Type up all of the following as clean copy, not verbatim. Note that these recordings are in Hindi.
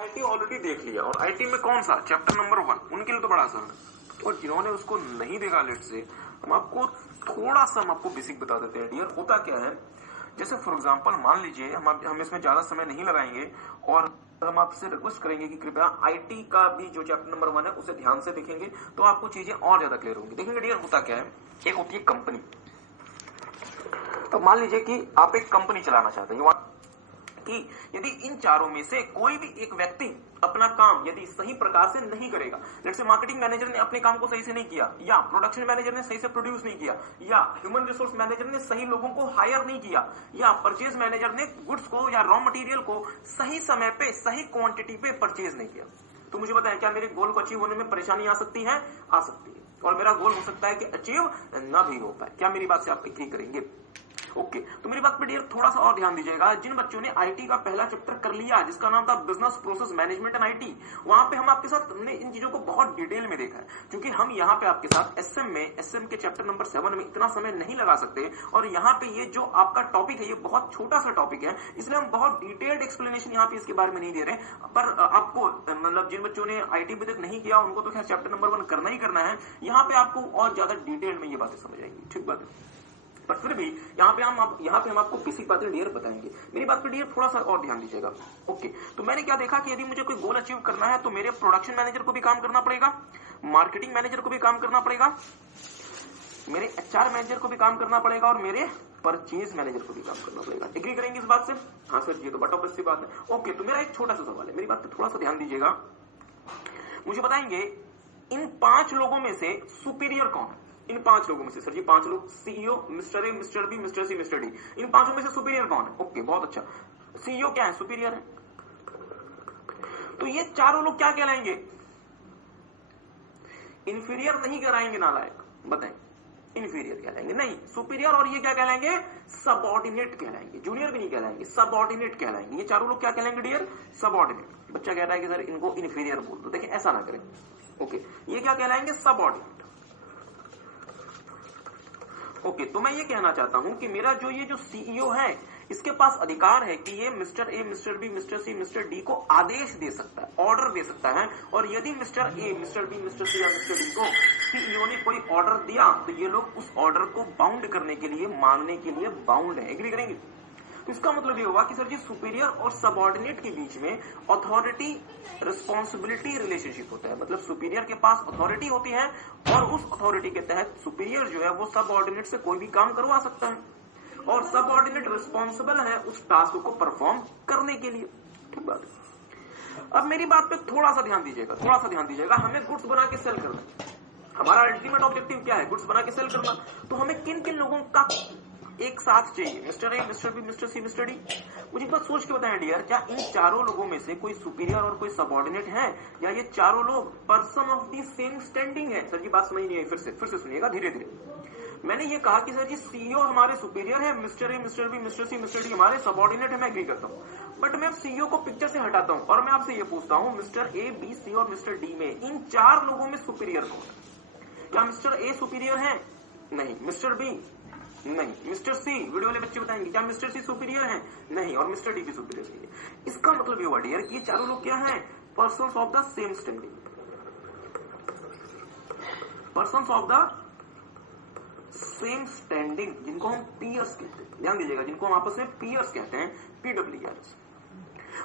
आईटी ऑलरेडी देख लिया, और आईटी में कौन सा चैप्टर नंबर 1, उनके लिए तो बड़ा आसान है। और जिन्होंने उसको नहीं देखा लेट से, हम आपको थोड़ा सा हम आपको बेसिक बता देते हैं डियर। होता क्या है, जैसे फॉर एग्जांपल मान लीजिए हम इसमें ज्यादा समय नहीं लगाएंगे और हम आपसे रिक्वेस्ट करेंगे कि कृपया आईटी का भी जो चैप्टर नंबर 1 है उसे ध्यान से देखेंगे, तो आपको चीजें और ज्यादा क्लियर होंगी। देखेंगे डियर, होता क्या है, एक होती है कंपनी। तो मान लीजिए कि आप एक कंपनी चलाना चाहते हैं कि यदि इन चारों में से कोई भी एक व्यक्ति अपना काम यदि सही प्रकार से नहीं करेगा, जैसे मार्केटिंग मैनेजर ने अपने काम को सही से नहीं किया, या प्रोडक्शन मैनेजर ने सही से प्रोड्यूस नहीं किया, या ह्यूमन रिसोर्स मैनेजर ने सही लोगों को हायर नहीं किया, या परचेज मैनेजर ने गुड्स को या रॉ मटेरियल को सही समय पे सही क्वांटिटी पे परचेज नहीं किया, तो मुझे बताएं क्या मेरे गोल को अचीव होने में परेशानी आ सकती है? आ सकती है। और मेरा गोल हो सकता है कि अचीव ना भी हो पाए। क्या मेरी बात से आप एग्री करेंगे? ओके, तो मेरी बात पे डियर थोड़ा सा और ध्यान दीजिएगा। जिन बच्चों ने आईटी का पहला चैप्टर कर लिया जिसका नाम था business process management and IT, वहां पे हम आपके साथ हमने इन चीजों को बहुत डिटेल में देखा है, क्योंकि हम यहाँ पे आपके साथ एसएम के चैप्टर नंबर 7 में इतना समय नहीं लगा सकते, और यहाँ पे ये जो आपका टॉपिक है ये बहुत छोटा सा टॉपिक है, इसलिए हम बहुत डिटेल्ड एक्सप्लेनेशन यहाँ पे इसके बारे में नहीं दे रहे। पर आपको मतलब जिन बच्चों ने आईटी अभी तक नहीं किया उनको तो खैर चैप्टर नंबर 1 करना ही करना है, यहाँ पे आपको और ज्यादा डिटेल में ये बातें समझ आएंगी, ठीक बात है। पर फिर भी यहाँ पे हम आपको बेसिक बातें डियर बताएंगे। मेरी बात पे डियर थोड़ा सा और ध्यान दीजिएगा। ओके, तो मैंने क्या देखा कि यदि मुझे कोई गोल अचीव करना है तो मेरे प्रोडक्शन मैनेजर को भी काम करना पड़ेगा, मार्केटिंग मैनेजर को भी काम करना पड़ेगा, मेरे एचआर मैनेजर को भी काम करना पड़ेगा, और मेरे परचेज मैनेजर को भी काम करना पड़ेगा। एग्री करेंगे इस बात से? हाँ सर, ये तो बट ऑब्वियस सी बात है। ओके, तो मेरा एक छोटा सा सवाल है, मेरी बात पे थोड़ा सा ध्यान दीजिएगा। मुझे बताएंगे इन 5 लोगों में से सुपीरियर कौन है? इन 5 लोगों में से सर जी 5 लोग, CEO, mister A, mister B, mister C, mister D, इन 5 में से सुपीरियर कौन है? ओके, बहुत अच्छा, सीईओ क्या है? सुपीरियर है। तो ये चारों लोग क्या कहलाएंगे? इंफीरियर नहीं कहलाएंगे नालायक, बताएं, इंफीरियर कहलाएंगे नहीं, सुपीरियर। और ये क्या कहलाएंगे? सबऑर्डिनेट कहलाएंगे, जूनियर भी नहीं कहलाएंगे, सबऑर्डिनेट कहलाएंगे। ये चारों लोग क्या कहलाएंगे डियर? सबऑर्डिनेट। बच्चा कहता है कि सर इनको इंफीरियर बोल दो, देखिए ऐसा ना करें। ओके, ये क्या कहलाएंगे? सबऑर्डिनेट। ओके, तो मैं ये कहना चाहता हूं कि मेरा ये जो सीईओ है इसके पास अधिकार है कि ये mister A, mister B, mister C, mister D को आदेश दे सकता है, ऑर्डर दे सकता है। और यदि mister A, mister B, mister C या मिस्टर डी को सीईओ ने कोई ऑर्डर दिया तो ये लोग उस ऑर्डर को बाउंड करने के लिए, मानने के लिए बाउंड है। एग्री करेंगे? तो इसका मतलब ये होगा कि सर जी सुपीरियर और सबऑर्डिनेट के बीच में अथॉरिटी रिस्पॉन्सिबिलिटी रिलेशनशिप होता है। मतलब सुपीरियर के पास अथॉरिटी होती है और उस अथॉरिटी के तहत सुपीरियर जो है वो सबऑर्डिनेट से कोई भी काम करवा सकता है, और सबऑर्डिनेट रिस्पॉन्सिबल है उस टास्क को परफॉर्म करने के लिए। ठीक बात है। अब मेरी बात पे थोड़ा सा ध्यान दीजिएगा, थोड़ा सा ध्यान दीजिएगा। हमें गुड्स बना के सेल करना, हमारा अल्टीमेट ऑब्जेक्टिव क्या है? गुड्स बना के सेल करना। तो हमें किन किन लोगों का एक साथ चाहिए? Mister A, mister B, mister C, mister D. मुझे एक बात सोच के बताएं डियर, क्या इन चारों लोगों में से कोई सुपीरियर और कोई सबऑर्डिनेट है, या ये चारों लोग person of the same standing है? सर जी बात समझ नहीं आई, फिर से सुनिएगा धीरे धीरे। मैंने ये कहा कि सर जी सीईओ हमारे सुपीरियर है, mister A, mister B, mister C, mister D हमारे सबऑर्डिनेट है, मैं एग्री करता हूँ। बट मैं अब सीईओ को पिक्चर से हटाता हूँ और मैं आपसे ये पूछता हूँ, मिस्टर ए, बी, सी और मिस्टर डी में इन 4 लोगों में सुपीरियर कौन है? क्या मिस्टर ए सुपीरियर है? नहीं। Mister B? नहीं। Mister C? वीडियो वाले बच्चे बताएंगे क्या मिस्टर सी सुपीरियर है? नहीं। और मिस्टर डी भी सुपीरियर नहीं है। इसका मतलब ये हुआ डियर कि ये चारों लोग क्या हैं? Persons of the same standing, persons of the same standing, जिनको हम पीयर्स कहते हैं। ध्यान दीजिएगा, जिनको हम आपस में पीयर्स कहते हैं, PWRs।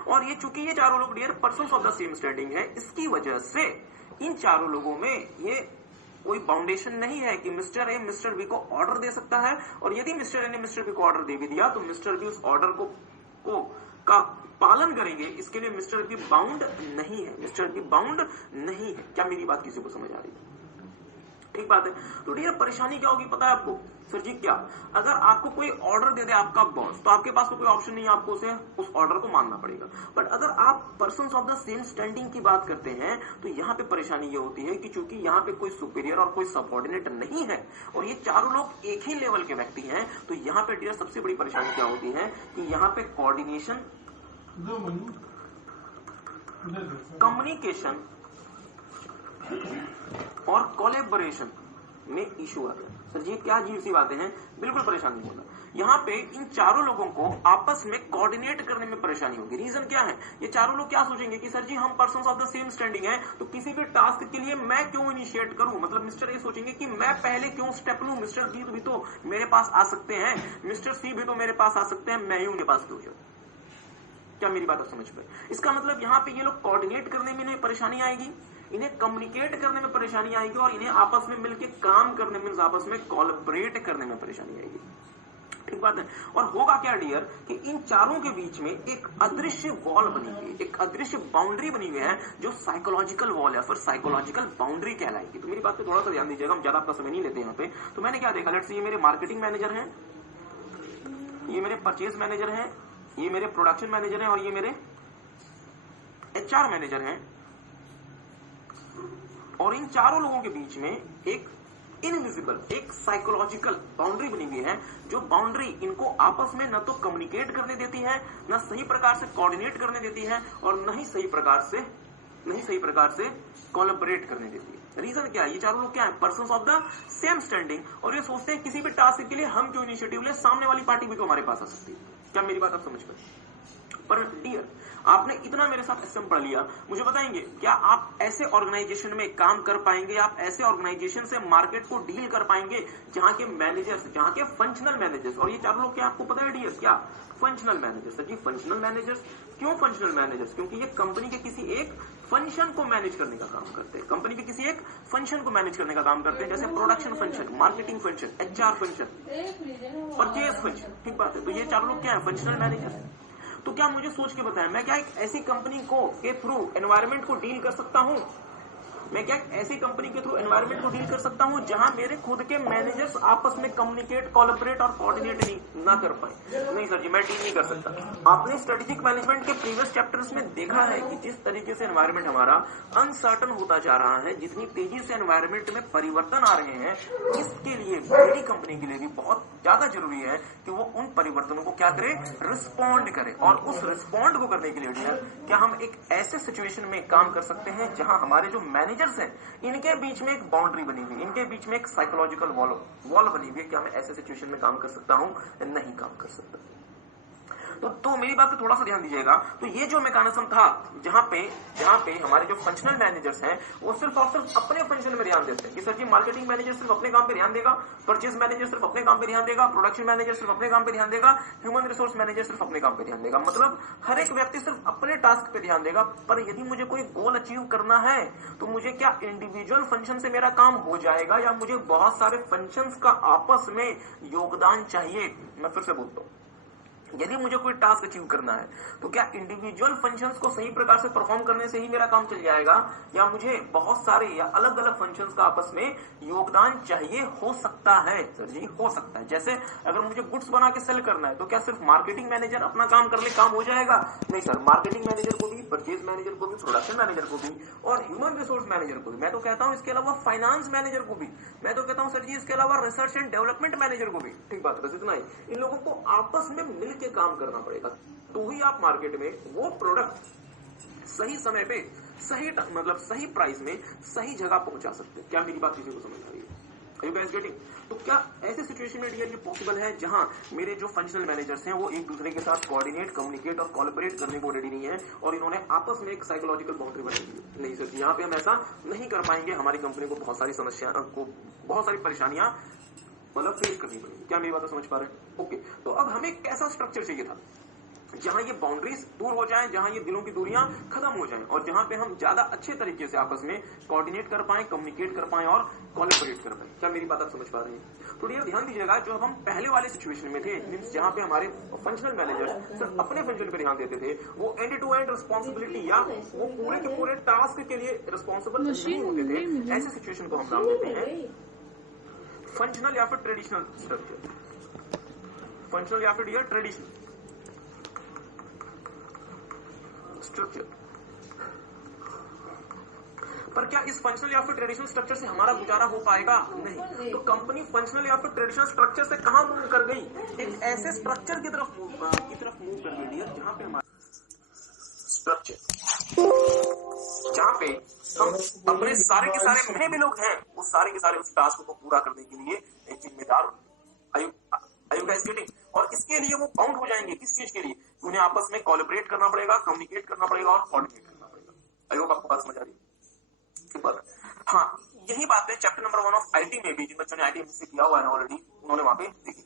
और ये चूंकि ये चारों लोग dear persons of the same standing है, इसकी वजह से इन चारों लोगों में ये कोई बाउंडेशन नहीं है कि मिस्टर ए मिस्टर बी को ऑर्डर दे सकता है, और यदि मिस्टर ए ने मिस्टर बी को ऑर्डर दे भी दिया तो मिस्टर बी उस ऑर्डर का पालन करेंगे। इसके लिए मिस्टर बी बाउंड नहीं है, मिस्टर बी बाउंड नहीं है। क्या मेरी बात किसी को समझ आ रही है? ठीक बात है। तो डियर परेशानी क्या होगी पता है आपको? सर जी क्या, अगर आपको कोई ऑर्डर दे दे आपका बॉस, तो आपके पास तो कोई ऑप्शन नहीं है, आपको उस ऑर्डर को मानना पड़ेगा। बट अगर आप persons of the same standing की बात करते हैं तो यहाँ पे परेशानी ये होती है कि चूंकि यहाँ पे कोई सुपीरियर और कोई सबऑर्डिनेट नहीं है और ये चारों लोग एक ही लेवल के व्यक्ति हैं, तो यहाँ पे डियर सबसे बड़ी परेशानी क्या होती है कि यहाँ पे कोऑर्डिनेशन, कम्युनिकेशन और कोलैबोरेशन में इशू आता है। सर जी क्या अजीब सी बातें हैं, बिल्कुल परेशान नहीं होना। यहाँ पे इन चारों लोगों को आपस में कोऑर्डिनेट करने में परेशानी होगी। रीजन क्या है? ये चारों लोग क्या सोचेंगे कि सर जी हम persons of the same standing है, तो किसी भी टास्क के लिए मैं क्यों इनिशिएट करूं। मतलब मिस्टर ए सोचेंगे कि मैं पहले क्यों स्टेप लूं, मिस्टर बी भी तो मेरे पास आ सकते हैं, मिस्टर सी भी तो मेरे पास आ सकते हैं, मैं ही उनके पास क्यों जाऊं। क्या मेरी बात आप समझ पाए? इसका मतलब यहाँ पे ये लोग कोऑर्डिनेट करने में इन्हें परेशानी आएगी, इन्हें कम्युनिकेट करने में परेशानी आएगी और इन्हें आपस में मिलकर काम करने में, आपस में कोलैबोरेट करने में परेशानी आएगी। ठीक बात है। और होगा क्या डियर कि इन चारों के बीच में एक अदृश्य वॉल बनी हुई है, एक अदृश्य बाउंड्री बनी हुई है जो साइकोलॉजिकल वॉल या फिर साइकोलॉजिकल बाउंड्री कहलाएगी। तो मेरी बात पे थोड़ा सा ध्यान दीजिएगा, हम ज्यादा आपका समय नहीं लेते यहाँ पे। तो मैंने क्या देखा, लेट्स से ये मेरे मार्केटिंग मैनेजर हैं, ये मेरे परचेज मैनेजर हैं, ये मेरे प्रोडक्शन मैनेजर हैं और ये मेरे एचआर मैनेजर हैं। और इन चारों लोगों के बीच में एक इनविजिबल, एक साइकोलॉजिकल बाउंड्री बनी हुई है, जो बाउंड्री इनको आपस में न तो कम्युनिकेट करने देती है, न सही प्रकार से कोऑर्डिनेट करने देती है और न ही सही प्रकार से कोलैबोरेट करने देती है। रीजन क्या है? ये चारों लोग क्या है? Persons of the same standing, और ये सोचते हैं किसी भी टास्क के लिए हम क्यों इनिशिएटिव ले, सामने वाली पार्टी भी तो हमारे पास आ सकती है। क्या मेरी बात आप समझ पाए? पर डियर, आपने इतना मेरे साथ एसएम पढ़ लिया, मुझे बताएंगे क्या आप ऐसे ऑर्गेनाइजेशन में काम कर पाएंगे, आप ऐसे ऑर्गेनाइजेशन से मार्केट को डील कर पाएंगे जहां के मैनेजर्स, जहां के फंक्शनल मैनेजर्स, और ये चारों लोग क्या आपको पता है डियर? क्या फंक्शनल मैनेजर्स? जी फंक्शनल मैनेजर्स। क्यों फंक्शनल मैनेजर्स? क्योंकि ये कंपनी के किसी एक फंक्शन को मैनेज करने का काम करते हैं, कंपनी के किसी एक फंक्शन को मैनेज करने का काम करते हैं, जैसे production function, marketing function, HR function, purchase function. ठीक बात है। तो ये चारों लोग क्या है? Functional managers. तो क्या मुझे सोच के बताएं, मैं क्या एक ऐसी कंपनी को के थ्रू एनवायरनमेंट को डील कर सकता हूं? मैं क्या ऐसी कंपनी के थ्रू एनवायरनमेंट को डील कर सकता हूं जहां मेरे खुद के मैनेजर्स आपस में कम्युनिकेट, कोलैबोरेट और कोऑर्डिनेट ना कर पाए? नहीं सर जी, मैं डील नहीं कर सकता। आपने स्ट्रेटेजिक मैनेजमेंट के प्रीवियस चैप्टर्स में देखा है कि जिस तरीके से एनवायरनमेंट हमारा अनसर्टन होता जा रहा है, जितनी तेजी से एनवायरनमेंट में परिवर्तन आ रहे हैं, इसके लिए बड़ी कंपनी के लिए भी बहुत ज्यादा जरूरी है कि वो उन परिवर्तनों को क्या करे? रिस्पॉन्ड करे। और उस रिस्पॉन्ड को करने के लिए डियर, क्या हम एक ऐसे सिचुएशन में काम कर सकते हैं जहां हमारे जो मैनेजर्स हैं, इनके बीच में एक बाउंड्री बनी हुई, इनके बीच में एक साइकोलॉजिकल वॉल बनी हुई है? क्या मैं ऐसे सिचुएशन में काम कर सकता हूं? नहीं काम कर सकता। तो मेरी बात पे थोड़ा सा ध्यान दीजिएगा। तो ये जो मैकेनिज्म था जहां पे हमारे जो फंक्शनल मैनेजर्स हैं वो सिर्फ और सिर्फ अपने फंक्शन में ध्यान देते हैं कि सर जी मार्केटिंग मैनेजर सिर्फ अपने काम पे ध्यान देगा, परचेज मैनेजर सिर्फ अपने काम पे ध्यान देगा, प्रोडक्शन मैनेजर सिर्फ अपने काम पे ध्यान देगा, ह्यूमन रिसोर्स मैनेजर सिर्फ अपने काम पे ध्यान देगा। मतलब हर एक व्यक्ति सिर्फ अपने टास्क पे ध्यान देगा। पर यदि मुझे कोई गोल अचीव करना है तो मुझे क्या इंडिविजुअल फंक्शन से मेरा काम हो जाएगा या मुझे बहुत सारे फंक्शंस का आपस में योगदान चाहिए? मैं फिर से बोलता हूं, यदि मुझे कोई टास्क अचीव करना है तो क्या इंडिविजुअल फंक्शंस को सही प्रकार से परफॉर्म करने से ही मेरा काम चल जाएगा या मुझे बहुत सारे या अलग अलग फंक्शंस का आपस में योगदान चाहिए? हो सकता है सर जी, हो सकता है। जैसे अगर मुझे गुड्स बना के सेल करना है तो क्या सिर्फ मार्केटिंग मैनेजर अपना काम कर ले, काम हो जाएगा? नहीं सर, मार्केटिंग मैनेजर को भी, परचेज मैनेजर को भी, प्रोडक्शन मैनेजर को भी और ह्यूमन रिसोर्स मैनेजर को भी, मैं तो कहता हूं इसके अलावा फाइनेंस मैनेजर को भी, मैं तो कहता हूं सर जी इसके अलावा रिसर्च एंड डेवलपमेंट मैनेजर को भी। ठीक बात है, इतना ही। इन लोगों को आपस में मिलकर काम करना पड़ेगा, तो ही आप मार्केट में वो प्रोडक्ट सही समय पे, सही मतलब सही प्राइस में, सही जगह पहुंचा सकते हैं। क्या मेरी बात किसी को समझ आ रही है? Are you guys getting? तो क्या ऐसे सिचुएशन में डियर ये पॉसिबल है जहां मेरे जो फंक्शनल मैनेजर्स हैं वो एक दूसरे के साथ कोऑर्डिनेट, कम्युनिकेट और कोलैबोरेट करने को रेडी नहीं है और इन्होंने आपस में एक साइकोलॉजिकल बाउंड्री बनाई है? नहीं सर, यहाँ पे हम ऐसा नहीं कर पाएंगे। हमारी कंपनी को बहुत सारी समस्या को, बहुत सारी परेशानियां मतलब फेस करनी पड़ेगी। क्या मेरी बात समझ पा रहे हैं? ओके, तो अब हमें कैसा स्ट्रक्चर चाहिए था जहां ये बाउंड्रीज दूर हो जाएं, जहां ये दिलों की दूरियां खत्म हो जाएं और जहां पे हम ज्यादा अच्छे तरीके से आपस में कोऑर्डिनेट कर पाएं, कम्युनिकेट कर पाएं और कोलैबोरेट कर पाएं? क्या मेरी बात आप समझ पा रहे हैं? तो डियर ध्यान दीजिएगा, जो हम पहले वाले सिचुएशन में थे, मींस जहां पे हमारे फंक्शनल मैनेजर्स सिर्फ अपने फंक्शन पर ध्यान देते थे, वो एंड टू एंड रिस्पॉन्सिबिलिटी या वो पूरे के पूरे टास्क के लिए रिस्पॉन्सिबल नहीं होते थे, ऐसे सिचुएशन को हम नाम देते हैं फंक्शनल या फिर ट्रेडिशनल स्ट्रक्चर। फंक्शनल या फिर डियर ट्रेडिशनल स्ट्रक्चर। पर क्या इस फंक्शनल या फिर ट्रेडिशनल स्ट्रक्चर से हमारा गुजारा हो पाएगा? नहीं। तो कंपनी फंक्शनल या फिर ट्रेडिशनल स्ट्रक्चर से कहां मूव कर गई? एक ऐसे स्ट्रक्चर की तरफ मूव कर गई डियर जहां पे हमारा स्ट्रक्चर, जहां पे हम अपने सारे के सारे में भी लोग हैं, वो सारे के सारे उस टास्क को पूरा करने के लिए जिम्मेदार। Are you guys getting? और इसके लिए वो बाउंड हो जाएंगे किस चीज के लिए? उन्हें आपस में कोलैबोरेट करना पड़ेगा, कम्युनिकेट करना पड़ेगा और कोऑर्डिनेट करना पड़ेगा। आई होप आपको बात समझ आ रही है? हाँ, यही बात है चैप्टर नंबर 1 ऑफ आईटी में भी, जिन बच्चों ने आईटी से किया हुआ है ऑलरेडी, उन्होंने वहां पे देखी।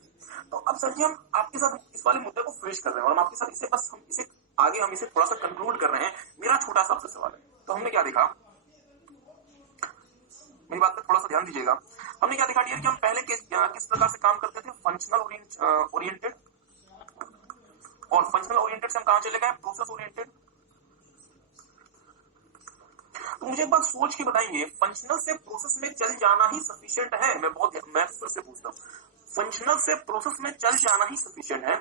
तो अब सर जी हम आपके साथ इस वाले मुद्दे को फिनिश कर रहे हैं और हम आपके साथ इसे बस हम इसे आगे हम इसे थोड़ा सा कंक्लूड कर रहे हैं। मेरा छोटा सा आपसे सवाल है, तो हमने क्या देखा, मेरी बात पे थोड़ा सा ध्यान दीजिएगा। हमने क्या देखा डियर कि हम पहले किस प्रकार से काम करते थे, फंक्शनल ओरिएंटेड, और फंक्शनल ओरिएंटेड से हम कहां चले गए, प्रोसेस ओरिएंटेड। तो मुझे एक बात सोच के बताएंगे, फंक्शनल से प्रोसेस में चल जाना ही सफिशिएंट है? मैं से पूछता हूँ, फंक्शनल से प्रोसेस में चल जाना ही सफिशिएंट है,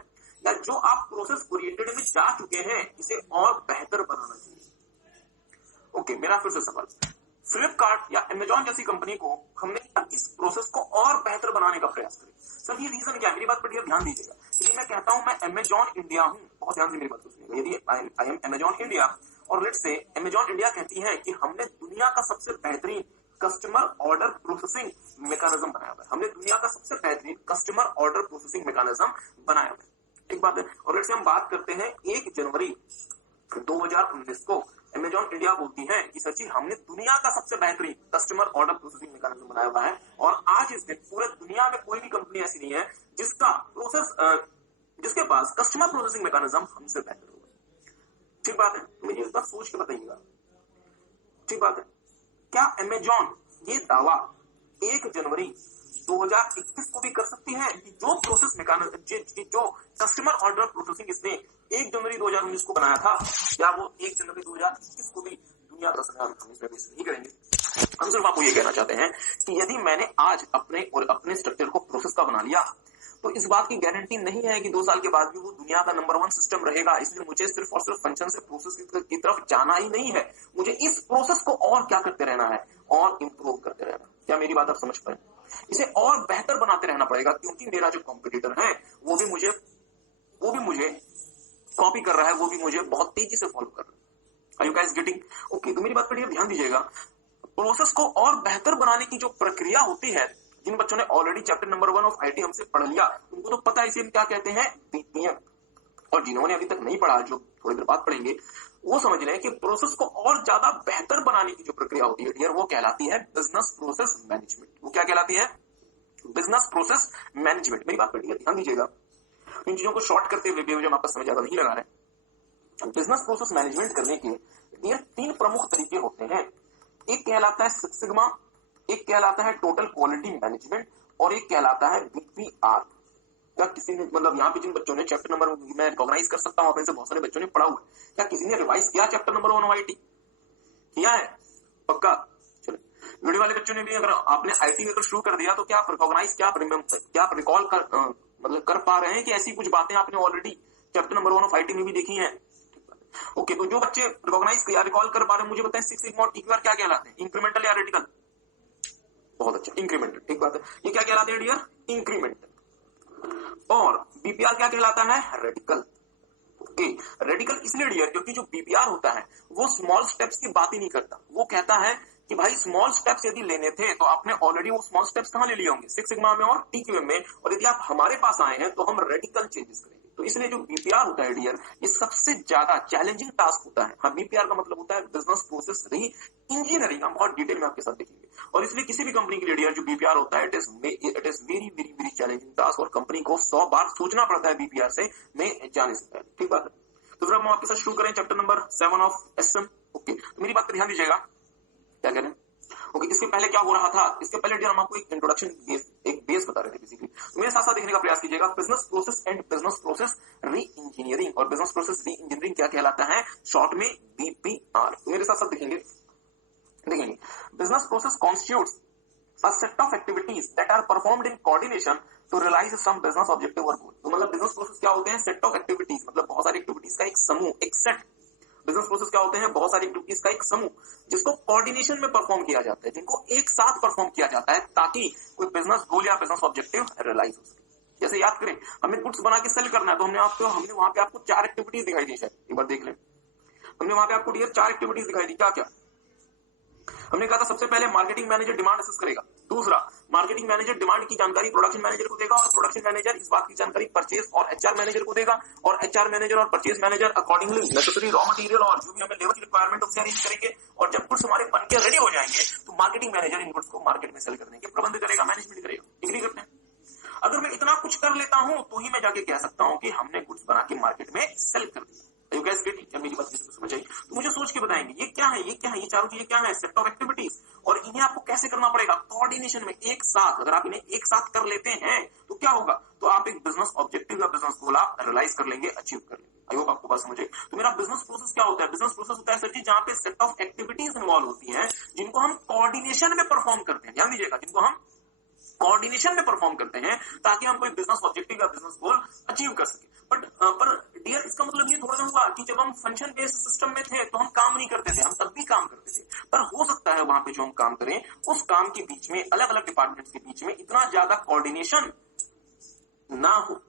या जो आप प्रोसेस ओरिएंटेड में जा चुके हैं इसे और बेहतर बनाना चाहिए? ओके, मेरा फिर से सवाल, फ्लिपकार्ट या अमेजॉन जैसी कंपनी को हमने इस प्रोसेस को और बेहतर बनाने का प्रयास करें। सर ये रीजन क्या है? मेरी बात पर ध्यान दीजिएगा। यदि मैं कहता हूं मैं अमेजॉन इंडिया हूं, बहुत ध्यान से मेरी बात सुनिएगा, यदि आई एम अमेजॉन इंडिया और लेट्स से अमेजॉन इंडिया कहती है कि हमने दुनिया का सबसे बेहतरीन कस्टमर ऑर्डर प्रोसेसिंग मैकेनिज्म बनाया हुआ है, हमने दुनिया का सबसे बेहतरीन कस्टमर ऑर्डर प्रोसेसिंग मैकेनिज्म बनाया हुआ है, एक बात है। और लेट्स से हम बात करते हैं 1 जनवरी 2019 को अमेजॉन इंडिया बोलती है कि सर जी हमने दुनिया का सबसे बेहतरीन कस्टमर ऑर्डर प्रोसेसिंग मैकेनिज्म बनाया हुआ है, और आज इस दिन पूरे दुनिया में कोई भी कंपनी ऐसी नहीं है जिसके पास कस्टमर प्रोसेसिंग मैकेनिज्म हमसे बेहतर होगा। ठीक बात है, मुझे इस बात सोच के बताइएगा। ठीक बात है, क्या अमेजॉन ये दावा 1 जनवरी 2021 को भी कर सकती है कि जो प्रोसेस मैकेनिज्म, जो कस्टमर ऑर्डर प्रोसेसिंग इसने 1 जनवरी 2019 को बनाया था, क्या वो 1 जनवरी 2021 को भी दुनिया का नहीं करेंगे? हम सिर्फ आपको ये कहना चाहते हैं कि यदि मैंने आज अपने स्ट्रक्चर को प्रोसेस का बना लिया, तो इस बात की गारंटी नहीं है कि 2 साल के बाद भी वो दुनिया का नंबर 1 सिस्टम रहेगा। इसलिए मुझे सिर्फ और सिर्फ फंक्शन से प्रोसेस की तरफ जाना ही नहीं है, मुझे इस प्रोसेस को और क्या करते रहना है, और इंप्रूव करते रहना। क्या मेरी बात आप समझ पाए? इसे और बेहतर बनाते रहना पड़ेगा, क्योंकि मेरा जो कॉम्पिटिटर है वो भी मुझे कॉपी कर रहा है, वो भी मुझे बहुत तेजी से फॉलो कर रहा है। Are you guys getting? Okay, तो मेरी बात पर ध्यान दीजिएगा। प्रोसेस को और बेहतर बनाने की जो प्रक्रिया होती है, जिन बच्चों ने already chapter number 1 of IT हमसे पढ़ लिया उनको तो पता है इसे हम क्या कहते हैं, बीपीएम। और जिन्होंने अभी तक नहीं पढ़ा, जो थोड़ी देर बाद पढ़ेंगे, वो समझ लें कि प्रोसेस को और ज्यादा बेहतर बनाने की जो प्रक्रिया होती है डियर, वो कहलाती है बिजनेस प्रोसेस मैनेजमेंट। वो क्या कहलाती है? Business process management. मेरी बात पर ध्यान दीजिएगा, इन चीजों को शॉर्ट करते हुए मुझे आपका समझ ज्यादा नहीं लगा रहा है। बिजनेस प्रोसेस मैनेजमेंट करने के डियर 3 प्रमुख तरीके होते हैं। एक कहलाता है सिक्स सिग्मा, एक कहलाता है टोटल क्वालिटी मैनेजमेंट, और एक कहलाता है बीपीआर। क्या किसी ने, मतलब यहाँ पे जिन बच्चों ने चैप्टर नंबर, मैं रिकॉग्नाइज कर सकता हूँ अपने से बहुत सारे बच्चों ने पढ़ा हुआ है, क्या किसी ने रिवाइज किया चैप्टर नंबर 1 ऑफ आईटी? किया है? पक्का? चलो, वीडियो वाले बच्चों ने भी, अगर आपने आईटी में शुरू कर दिया तो क्या आप रिकॉग्नाइज, क्या आप रिकॉल कर पा रहे हैं कि ऐसी कुछ बातें आपने already chapter number 1 of IT में भी देखी है? ओके, तो जो बच्चे रिकॉग्नाइज या रिकॉल कर पा रहे हैं, मुझे बताएं सिक्स सिग्मा और टीक्यूआर क्या कहलाते हैं, इंक्रीमेंटल या रेडिकल? बहुत अच्छा, इंक्रीमेंटल। ठीक बात है, ये क्या कहलाते हैं डियर? इंक्रीमेंटल। और बीपीआर क्या कहलाता है? रेडिकल। ओके, रेडिकल इसलिए डियर क्योंकि जो बीपीआर होता है वो स्मॉल स्टेप्स की बात ही नहीं करता। वो कहता है कि भाई स्मॉल स्टेप्स यदि लेने थे तो आपने ऑलरेडी वो स्मॉल स्टेप्स कहां ले लिए होंगे, सिक्स सिग्मा में और टीक्यूएम में, और यदि आप हमारे पास आए हैं तो हम रेडिकल चेंजेस करेंगे। तो इसलिए जो बीपीआर होता है डियर, ये सबसे ज्यादा चैलेंजिंग टास्क होता है। हाँ, बीपीआर का मतलब होता है बिजनेस प्रोसेस री इंजीनियरिंग। हम बहुत डिटेल में आपके साथ देखेंगे, और इसलिए किसी भी कंपनी के लिए डियर जो बीपीआर होता है, it is very very very challenging task, और कंपनी को 100 बार सोचना पड़ता है बीपीआर से में जाने से पहले। ठीक बात है, तो फिर हम आपके साथ शुरू करें chapter number 7 of SM. Okay, तो मेरी बात पर ध्यान दीजिएगा, क्या करें? ओके, इसके पहले क्या हो रहा था? इसके पहले डियर हम आपको एक इंट्रोडक्शन, एक बेस बता रहे थे बेसिकली। तो मेरे साथ साथ देखने का प्रयास कीजिएगा, business process and business process री इंजीनियरिंग। और बिजनेस प्रोसेस री इंजीनियरिंग क्या कहलाता है? शॉर्ट में बीपीआर। तो मेरे साथ साथ देखेंगे। Business process constitutes a set of activities that are performed in coordination to realize some business objective or goal। तो मतलब बिजनेस प्रोसेस क्या होते हैं? सेट ऑफ एक्टिविटीज, मतलब बहुत सारी एक्टिविटीज का एक समूह, एक सेट। बिजनेस प्रोसेस क्या होते हैं? बहुत सारी एक्टिविटीज का एक समूह, जिसको कोऑर्डिनेशन में परफॉर्म किया जाता है, जिनको एक साथ परफॉर्म किया जाता है, ताकि कोई बिजनेस गोल या बिजनेस ऑब्जेक्टिव रियलाइज हो सके। जैसे याद करें, हमें गुड्स बना के सेल करना है, तो हमने वहां पे आपको 4 एक्टिविटीज दिखाई दी। शायद एक बार देख लें, हमने वहां पे आपको डियर 4 एक्टिविटीज दिखाई दी। क्या क्या हमने कहा था? सबसे पहले मार्केटिंग मैनेजर डिमांड असेस करेगा, दूसरा, मार्केटिंग मैनेजर डिमांड की जानकारी प्रोडक्शन मैनेजर को देगा और प्रोडक्शन मैनेजर इस बात की जानकारी परचेज और एचआर मैनेजर को देगा और एचआर मैनेजर और purchase manager accordingly necessary raw material और जो भी हमें लेबर की रिक्वायरमेंट उसे अरेंज करेंगे और जब गुड्स हमारे बन के रेडी हो जाएंगे तो मार्केटिंग मैनेजर इन गुड्स को मार्केट में सेल करने के प्रबंध करेगा, मैनेजमेंट करेगा। एग्री करते हैं? अगर मैं इतना कुछ कर लेता हूं तो ही मैं जाके कह सकता हूं कि हमने गुड्स बना के मार्केट में सेल कर दिया। You guys get it? मेरी बात किसी को समझ आई तो मुझे सोच के बताएंगे ये क्या है, ये क्या है, ये चारों चीजें क्या है, सेट ऑफ एक्टिविटीज, और इन्हें आपको कैसे करना पड़ेगा कोऑर्डिनेशन में एक साथ। अगर आप इन्हें एक साथ कर लेते हैं तो क्या होगा, तो आप एक बिजनेस ऑब्जेक्टिव या बिजनेस गोल आप रियलाइज कर लेंगे, अचीव कर लेंगे। आई होप आपको बात समझ आई। तो मेरा बिजनेस प्रोसेस क्या होता है? बिजनेस प्रोसेस होता है सर जी जहां पे सेट ऑफ एक्टिविटीज इन्वॉल्व होती हैं जिनको हम कोऑर्डिनेशन में परफॉर्म करते हैं। ध्यान दीजिएगा, जिनको हम कोऑर्डिनेशन में परफॉर्म करते हैं ताकि हम कोई बिजनेस ऑब्जेक्टिव या बिजनेस गोल अचीव कर सके। बट पर डियर इसका मतलब ये थोड़ा सा हुआ कि जब हम फंक्शन बेस्ड सिस्टम में थे तो हम काम नहीं करते थे, हम तब भी काम करते थे। पर हो सकता है वहां पे जो हम काम करें उस काम के बीच में अलग अलग डिपार्टमेंट्स के बीच में इतना ज्यादा कोऑर्डिनेशन ना हो,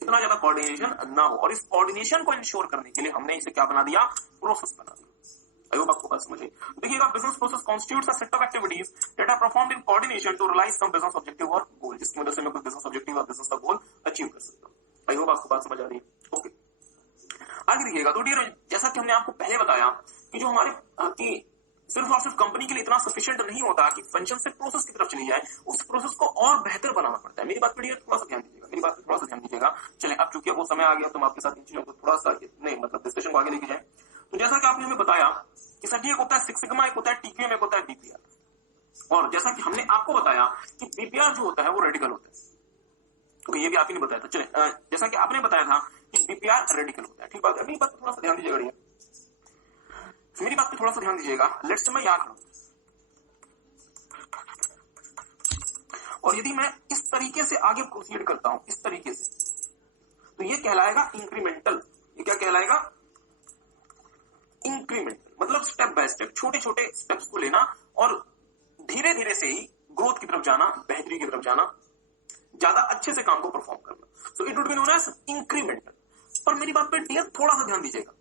इतना ज्यादा कोऑर्डिनेशन ना हो, और इस कोऑर्डिनेशन को इंश्योर करने के लिए हमने इसे क्या बना दिया, प्रोसेस बना दिया। आई होप आपको बात समझ आई। देखिएगा, business process constitutes a set of activities that are performed in coordination to realize some business objective और गोल, जिसकी मदद से मैं कोई बिजनेस ऑब्जेक्टिव और बिजनेस का गोल अचीव कर सकता हूं। आई होप आपको बात समझ आ रही है। ओके, आगे देखिएगा। तो डियर, जैसा कि हमने आपको पहले बताया कि जो हमारे कि सिर्फ और सिर्फ कंपनी के लिए इतना सफिशिएंट नहीं होता कि फंक्शन से प्रोसेस की तरफ चली जाए, उस प्रोसेस को और बेहतर बनाना पड़ता है। मेरी बात पर डियर थोड़ा सा ध्यान दीजिएगा, मेरी बात पर थोड़ा सा ध्यान दीजिएगा। चले, अब चूंकि वो समय आ गया तो हम आपके साथ इन चीजों को थोड़ा सा नहीं मतलब डिस्कशन को आगे लेके जाए। तो जैसा कि आपने हमें बताया कि सर जी एक होता है सिक्स सिग्मा, एक होता है टीक्यूएम, एक होता है बीपीआर। और जैसा कि हमने आपको बताया कि बीपीआर जो होता है वो रेडिकल होता है। तो ये भी आप ही ने बताया था। चले, जैसा कि आपने बताया था कि बीपीआर रेडिकल होता है, ठीक बात है। मेरी बात पर थोड़ा सा ध्यान दीजिएगा, मेरी बात पे थोड़ा सा ध्यान दीजिएगा। लेट्स से मैं यहां खड़ा और यदि मैं इस तरीके से आगे प्रोसीड करता हूं, इस तरीके से, तो ये कहलाएगा इंक्रीमेंटल। ये क्या कहलाएगा? इंक्रीमेंटल। मतलब स्टेप बाय स्टेप, छोटे छोटे स्टेप्स को लेना और धीरे धीरे से ही ग्रोथ की तरफ जाना, बेहतरी की तरफ जाना, ज्यादा अच्छे से काम को परफॉर्म करना। So it would be known as incremental. पर मेरी बात पे डियर थोड़ा सा ध्यान दीजिएगा।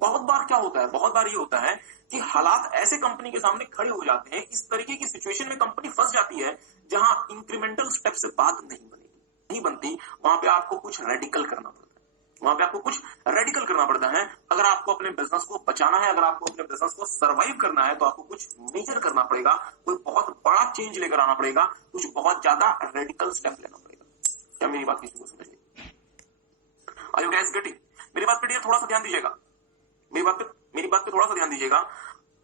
बहुत बार क्या होता है, बहुत बार ये होता है कि हालात ऐसे कंपनी के सामने खड़े हो जाते हैं, इस तरीके की सिचुएशन में कंपनी फंस जाती है जहां इंक्रीमेंटल स्टेप से बात नहीं बनती। वहां पे आपको कुछ रेडिकल करना पड़ता है, वहां पे आपको कुछ रेडिकल करना पड़ता है। अगर आपको अपने बिजनेस को बचाना है, अगर आपको अपने बिजनेस को सर्वाइव करना है, तो आपको कुछ मेजर करना पड़ेगा, कोई बहुत बड़ा चेंज लेकर आना पड़ेगा, कुछ बहुत ज्यादा रेडिकल स्टेप लेना पड़ेगा। क्या मेरी बात किसी को समझ गई? Are you guys getting? मेरी बात पे थोड़ा सा ध्यान दीजिएगा, मेरी बात पे थोड़ा सा ध्यान दीजिएगा।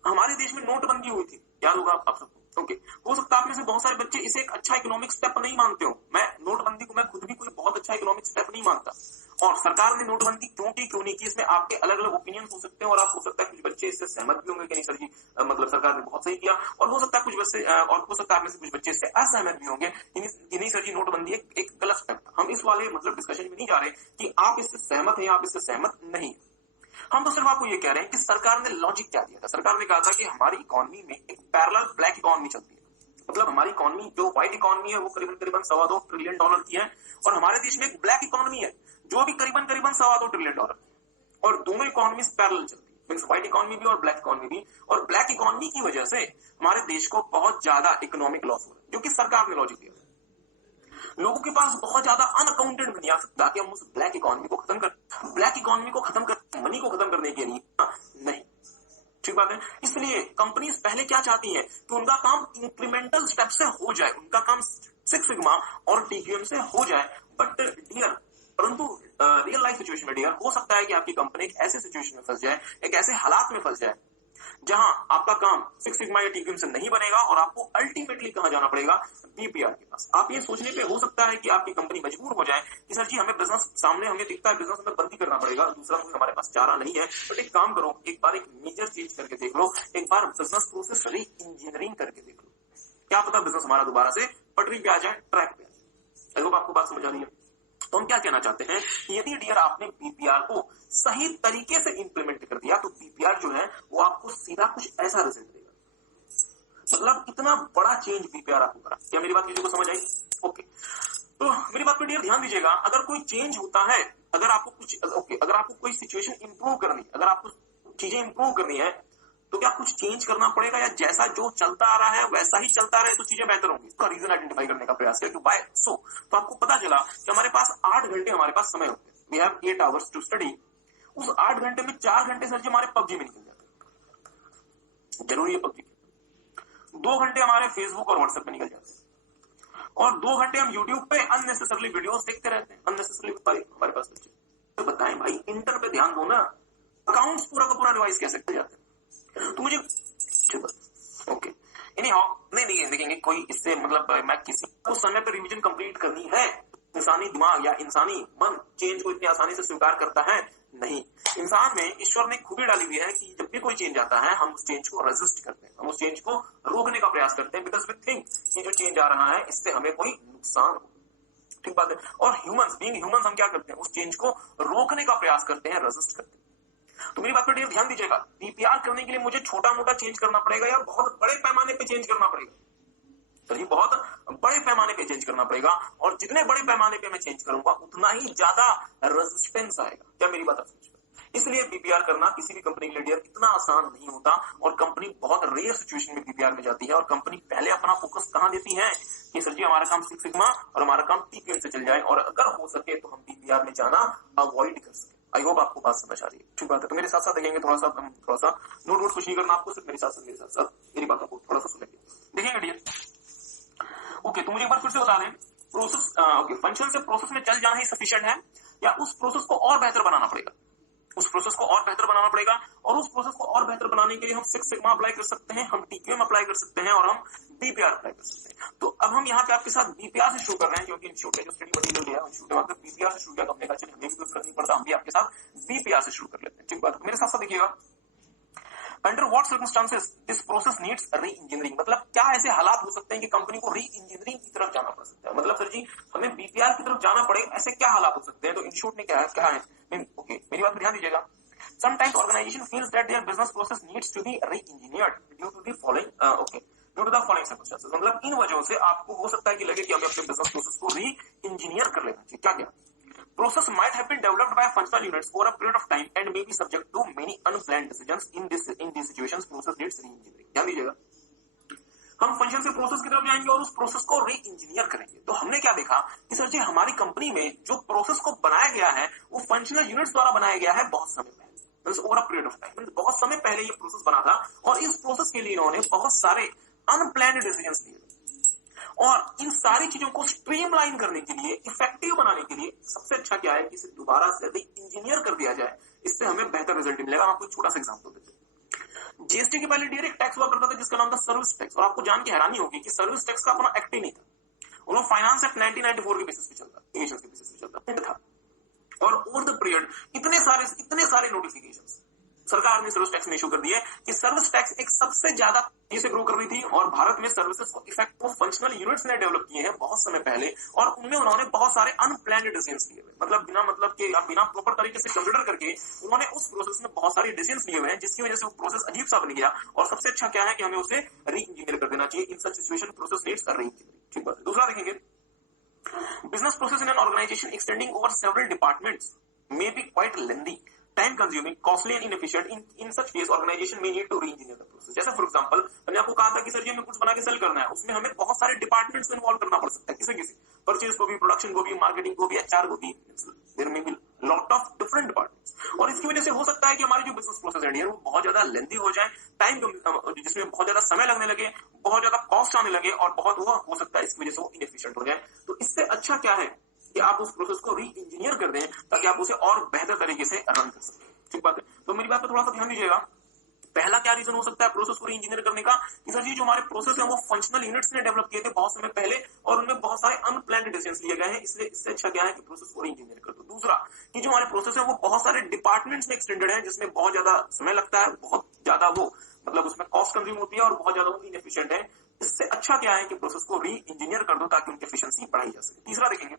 हमारे देश में नोटबंदी हुई थी, याद होगा आप सबको। ओके, हो सकता है आप में से बहुत सारे बच्चे इसे एक अच्छा इकोनॉमिक स्टेप नहीं मानते हो। मैं नोटबंदी को मैं खुद भी कोई बहुत अच्छा इकोनॉमिक स्टेप नहीं मानता। और सरकार ने नोटबंदी क्यों नहीं की, इसमें आपके अलग अलग ओपिनियन हो सकते हैं और आप हो सकता है कुछ बच्चे इससे सहमत भी होंगे कि नहीं सर जी मतलब सरकार ने बहुत सही किया, और हो सकता है कुछ बच्चे और हो सकता है आप में से कुछ बच्चे इससे असहमत भी होंगे कि नहीं सर जी नोटबंदी एक गलत स्टेप था। हम इस वाले मतलब डिस्कशन में नहीं जा रहे कि आप इससे सहमत हैं, आप इससे सहमत नहीं है। हम तो सिर्फ आपको ये कह रहे हैं कि सरकार ने लॉजिक क्या दिया था। सरकार ने कहा था कि हमारी इकोनॉमी में एक पैरेलल ब्लैक इकोनॉमी चलती है। मतलब हमारी इकोनॉमी जो व्हाइट इकोनॉमी है वो करीबन $2.25 ट्रिलियन की है, और हमारे देश में एक ब्लैक इकोनॉमी है जो भी करीबन $2.25 ट्रिलियन की, और दोनों इकोनॉमी पैरेलल चलती है, मींस व्हाइट इकोनॉमी भी और ब्लैक इकोनॉमी भी। और ब्लैक इकोनॉमी की वजह से हमारे देश को बहुत ज्यादा इकोनॉमिक लॉस हो रहा है, जो कि सरकार ने लॉजिक दिया। लोगों के पास बहुत ज्यादा अनअकाउंटेड मनी आ सकता है कि हम उस ब्लैक इकोनॉमी को खत्म कर मनी को खत्म करने के लिए नहीं, ठीक बात है। इसलिए कंपनीज पहले क्या चाहती हैं कि उनका काम इंक्रीमेंटल स्टेप से हो जाए, उनका काम सिक्स सिग्मा और टीक्यूएम से हो जाए। बट डियर, परंतु रियल लाइफ सिचुएशन में डियर हो सकता है कि आपकी कंपनी एक ऐसे सिचुएशन में फंस जाए, एक ऐसे हालात में फंस जाए जहां आपका काम सिक्स सिग्मा या टीक्यूएम से नहीं बनेगा और आपको अल्टीमेटली कहां जाना पड़ेगा, बीपीआर के पास। आप ये सोचने पे हो सकता है कि आपकी कंपनी मजबूर हो जाए कि सर जी हमें बिजनेस सामने हमें दिखता है, बिजनेस हमें बंद ही करना पड़ेगा, दूसरा कोई हमारे पास चारा नहीं है। बट एक काम करो, एक बार एक मेजर चेंज करके देख लो, एक बार बिजनेस प्रोसेस री इंजीनियरिंग करके देख लो, क्या पता बिजनेस हमारा दोबारा से पटरी पे आ जाए, ट्रैक पे आ जाए। आई होप आपको बात समझ आ रही है। तो हम क्या कहना चाहते हैं कि यदि डियर आपने बीपीआर को सही तरीके से इंप्लीमेंट कर दिया तो बीपीआर जो है वो आपको सीधा कुछ ऐसा रिजल्ट देगा। मतलब इतना बड़ा चेंज बीपीआर आपको करा। क्या मेरी बात किसी को समझ आई? ओके, तो मेरी बात पर डियर ध्यान दीजिएगा। अगर कोई चेंज होता है, अगर आपको कुछ अगर आपको कोई सिचुएशन इंप्रूव करनी, अगर आपको चीजें इंप्रूव करनी है, तो क्या कुछ चेंज करना पड़ेगा या जैसा जो चलता आ रहा है वैसा ही चलता रहे तो चीजें बेहतर होंगी? इसका रीजन आइडेंटिफाई करने का प्रयास किया कि व्हाई सो। तो आपको पता चला कि हमारे पास 8 घंटे हमारे पास समय होते हैं, we have 8 hours to study. उस 8 घंटे में 4 घंटे सर जी हमारे पबजी में निकल जाते, जरूरी है पबजी, 2 घंटे हमारे फेसबुक और व्हाट्सएप पे निकल जाते हैं, और 2 घंटे हम यूट्यूब पे अननेसेसरली वीडियोस देखते रहते हैं, अननेसेसरली हमारे पास बच्चे। तो बताएं भाई, इंटर पे ध्यान दो ना, अकाउंट्स पूरा का पूरा रिवाइज कैसे कर जाते हैं? तो मुझे ओके एनी हाउ नहीं देखेंगे कोई इससे मतलब मैं किसी को समय पर रिवीजन कंप्लीट करनी है। इंसानी दिमाग या इंसानी मन चेंज को इतनी आसानी से स्वीकार करता है नहीं। इंसान में ईश्वर ने खूबी डाली हुई है कि जब भी कोई चेंज आता है हम उस चेंज को रेजिस्ट करते हैं, हम उस चेंज को रोकने का प्रयास करते हैं, बिकॉज वी थिंक कि जो चेंज आ रहा है इससे हमें कोई नुकसान हो। ठीक बात है। और ह्यूमंस बीइंग ह्यूमंस हम क्या करते हैं? उस चेंज को रोकने का प्रयास करते हैं, रेजिस्ट करते हैं। तो मेरी बात पर ध्यान दीजिएगा, बीपीआर करने के लिए मुझे छोटा मोटा चेंज करना पड़ेगा या बहुत बड़े पैमाने पे चेंज करना पड़ेगा? सर जी बहुत बड़े पैमाने पे चेंज करना पड़ेगा, और जितने बड़े पैमाने पे मैं चेंज करूंगा उतना ही ज्यादा रेजिस्टेंस आएगा। क्या मेरी बात आप समझ? इसलिए बीपीआर करना किसी भी कंपनी के लिए इतना आसान नहीं होता, और कंपनी बहुत रेयर सिचुएशन में बीपीआर में जाती है, और कंपनी पहले अपना फोकस कहां देती है कि सर जी हमारा काम सिक्स सिग्मा और हमारा काम टीपीएम से चल जाए, और अगर हो सके तो हम बीपीआर में जाना अवॉइड कर सके। आई होप आपको बात समझ आ रही है। ठीक बात है। तो मेरे साथ साथ देखेंगे, थोड़ा सा नोट कुछ नहीं करना आपको, सिर्फ मेरे साथ मेरी बातों को थोड़ा सा सुनेंगे, देखेंगे डियर। ओके, तो मुझे एक बार फिर से बता दें, प्रोसेस ओके फंक्शन से प्रोसेस में चल जाना ही सफिशिएंट है या उस प्रोसेस को और बेहतर बनाना पड़ेगा? उस प्रोसेस को और बेहतर बनाना पड़ेगा, और उस प्रोसेस को और बेहतर बनाने के लिए हम सिक्स सिग्मा अप्लाई कर सकते हैं, हम टीक्यूएम अप्लाई कर सकते हैं, और हम बीपीआर अप्लाई कर सकते हैं। तो अब हम यहाँ पे आपके साथ बीपीआर से शुरू कर रहे हैं, क्योंकि इंस्टीट्यूट ने जो स्टडी मटेरियल दिया है इंस्टीट्यूट ने मतलब बीपीआर से शुरू किया, तो हमने कहा चलिए हमें भी कोई फर्क नहीं पड़ता, हम भी आपके साथ बीपीआर से शुरू कर लेते हैं। ठीक बात। मेरे साथ साथ देखिएगा, under what circumstances this process needs री इंजीनियरिंग, मतलब क्या ऐसे हालात हो सकते हैं कि कंपनी को री इंजीनियरिंग की तरफ जाना पड़ सकता है? मतलब सर जी हमें बीपीआर की तरफ जाना पड़े, ऐसे क्या हालात हो सकते हैं? तो इंस्टीट्यूट ने क्या है ओके मेरी बात पर ध्यान दीजिएगा। Sometimes organization feels that their business process needs to be re-engineered due to the following circumstances। मतलब इन वजहों से आपको हो सकता है कि लगे कि हमें अपने बिजनेस प्रोसेस को री इंजीनियर कर लेना चाहिए। क्या process might have been developed by functional units over a period of time and may be subject to many unplanned decisions in these situations process needs re-engineering। ध्यान दीजिएगा, हम फंक्शन से प्रोसेस की तरफ जाएंगे और उस प्रोसेस को री इंजीनियर करेंगे। तो हमने क्या देखा कि सर जी हमारी कंपनी में जो प्रोसेस को बनाया गया है वो फंक्शनल यूनिट्स द्वारा बनाया गया है बहुत समय पहले, over a period of time, बहुत समय पहले ये प्रोसेस बना था, और इस प्रोसेस के लिए इन्होंने बहुत सारे अनप्लान्ड डिसीजंस लिए, और इन सारी चीजों को स्ट्रीमलाइन करने के लिए, इफेक्टिव बनाने के लिए सबसे अच्छा क्या है कि इसे दोबारा से री इंजीनियर कर दिया जाए, इससे हमें बेहतर रिजल्ट मिलेगा। आपको छोटा सा एग्जाम्पल देते हैं। जीएसटी के पहले डियर एक टैक्स हुआ करता था जिसका नाम था सर्विस टैक्स, और आपको जान के हैरानी होगी कि सर्विस टैक्स का अपना एक्ट ही नहीं था, वो फाइनेंस एक्ट 1994 के बेसिस पे चलता, एविएशन के बेसिस पे चलता था, और ओवर द पीरियड इतने सारे नोटिफिकेशंस सरकार ने सर्विस टैक्स में इशू कर दिए कि सर्विस टैक्स एक सबसे ज्यादा तेजी से ग्रो कर रही थी, और भारत में सर्विसेज को इफेक्ट को फंक्शनल यूनिट्स ने डेवलप किए हैं बहुत समय पहले, और उनमें उन्होंने बहुत सारे अनप्लान्ड डिसीजंस लिए हुए, मतलब बिना प्रॉपर तरीके से कंसिडर करके उन्होंने उस प्रोसेस में बहुत सारे डिसीजंस लिए हुए हैं, जिसकी वजह से वो प्रोसेस अजीब सा बन गया। और सबसे अच्छा क्या है कि हमें उसे री इंजीनियर कर देना चाहिए। In such situation process needs reengineering. ठीक बात है। दूसरा देखेंगे, business process in an organization extending over several departments may be quite lengthy, time consuming, costly and inefficient. In such case organization may need to re-engineer the process। जैसे फॉर एग्जांपल मैंने आपको कहा था कि सर जी हमें कुछ बना के सेल करना है, उसमें हमें बहुत सारे डिपार्टमेंट्स को इन्वॉल्व करना पड़ सकता है, किसी परचेज को भी, प्रोडक्शन को भी, मार्केटिंग को भी, एचआर को भी, there may be lot of different departments, और इसकी वजह से हो सकता है कि हमारी जो बिजनेस प्रोसेस है वो बहुत ज्यादा लेंथी हो जाए, टाइम जिसमें बहुत ज्यादा समय लगने लगे, बहुत ज्यादा कॉस्ट आने लगे, और बहुत वो हो सकता है इसकी वजह से वो इनएफिशिएंट हो जाए। तो इससे अच्छा क्या है कि आप उस प्रोसेस को री इंजीनियर कर दें ताकि आप उसे और बेहतर तरीके से रन कर सकें। ठीक बात है। तो मेरी बात पर थोड़ा सा ध्यान दीजिएगा। पहला क्या रीजन हो सकता है प्रोसेस को री इंजीनियर करने का कि सर जी जो हमारे प्रोसेस है वो फंक्शनल यूनिट्स ने डेवलप किए थे बहुत समय पहले, और उनमें बहुत सारे अनप्लान्ड डिसीजंस लिए गए हैं, इसलिए इससे अच्छा क्या है कि प्रोसेस को री इंजीनियर कर दो। दूसरा कि जो हमारे प्रोसेस है वो बहुत सारे डिपार्टमेंट्स में एक्सटेंडेड है, जिसमें बहुत ज्यादा समय लगता है, बहुत ज्यादा वो मतलब उसमें कॉस्ट कंज्यूम होती है, और बहुत ज्यादा वो इनएफिशिएंट है। इससे अच्छा क्या है कि प्रोसेस को री इंजीनियर कर दो ताकि उनकी एफिशिएंसी बढ़ाई जा सके। तीसरा देखेंगे,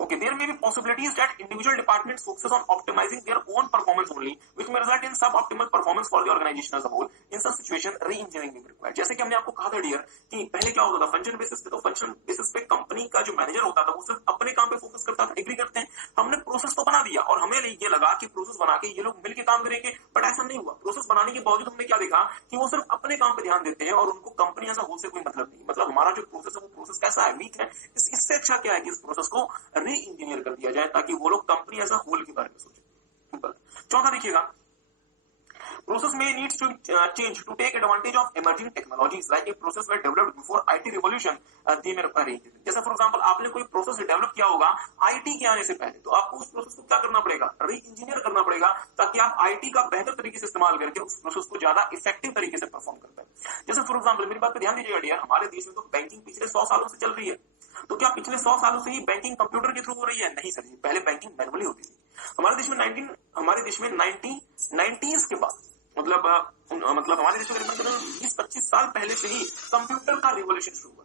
Okay, there may be possibilities that individual departments focuses on optimizing their own performance only, which may result in suboptimal performance for the organization as a whole. In such situation, re-engineering may be required. जैसे कि हमने आपको कहा था डियर कि पहले क्या होता था फंक्शन बेसिस पे, तो फंक्शन बेसिस पे कंपनी का जो मैनेजर होता था वो सिर्फ अपने काम पे फोकस करता था। एग्री करते हैं, हमने प्रोसेस तो बना दिया और हमें ये लगा कि प्रोसेस बना के ये लोग मिलकर काम करेंगे, बट ऐसा नहीं हुआ। प्रोसेस बनाने के बावजूद हमने क्या देखा कि वो सिर्फ अपने काम पे ध्यान देते हैं और उनको कंपनी ऐसा होल से कोई मतलब नहीं। मतलब हमारा जो प्रोसेस है वो प्रोसेस कैसा है, वीक है। इससे अच्छा क्या है कि इस प्रोसेस को री इंजीनियर कर दिया जाए ताकि वो लोग कंपनी एज अ होल के बारे में सोचे। चौथा देखिएगा, process may needs to change to take advantage of emerging technologies like a process were developed before IT revolution they may require re-engineering। जैसे फॉर एग्जांपल आपने कोई प्रोसेस डेवलप किया होगा आईटी के आने से पहले, तो आपको उस प्रोसेस को क्या करना पड़ेगा, री इंजीनियर करना पड़ेगा ताकि आप आईटी का बेहतर तरीके से इस्तेमाल करके उस प्रोसेस को ज्यादा इफेक्टिव तरीके से परफॉर्म कर पाए। जैसे फॉर एग्जांपल मेरी बात पे ध्यान दीजिएगा डियर, हमारे देश में तो बैंकिंग पिछले 100 सालों से चल रही है, तो क्या पिछले 100 सालों से ही बैंकिंग कंप्यूटर के थ्रू हो रही है? नहीं सर जी, पहले बैंकिंग मैनुअली होती थी। हमारे देश में 1990s के बाद मतलब हमारे देश में करीबन 20-25 साल पहले से ही कंप्यूटर का रिवॉल्यूशन शुरू हुआ।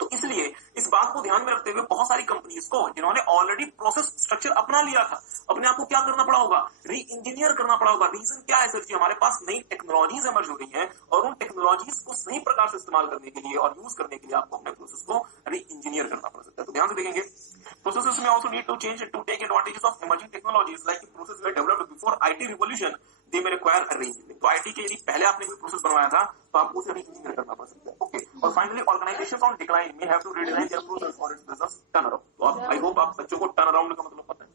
तो इसलिए इस बात को ध्यान में रखते हुए बहुत सारी कंपनीज को जिन्होंने ऑलरेडी प्रोसेस स्ट्रक्चर अपना लिया था, अपने आप को क्या करना पड़ा होगा, री इंजीनियर करना पड़ा होगा। रीजन क्या है सर जी, हमारे पास नई टेक्नोलॉजीज एमर्ज हो गई हैं और उन टेक्नोलॉजीज को सही प्रकार से इस्तेमाल करने के लिए और यूज करने के लिए आपको अपने प्रोसेस को री इंजीनियर करना पड़ सकता है। तो ध्यान से देखेंगे, प्रोसेसेस में also need to change to take advantages of emerging technologies like process were developed before IT revolution they may require री इंजीनियरिंग। तो आईटी के यदि पहले आपने कोई प्रोसेस बनवाया था तो आपको उसे री इंजीनियर करना पड़ सकता है। ओके, और finally organizations on decline may have to redesign their process for its business turn around. तो आप आई होप आप बच्चों को टर्न अराउंड का मतलब पता है।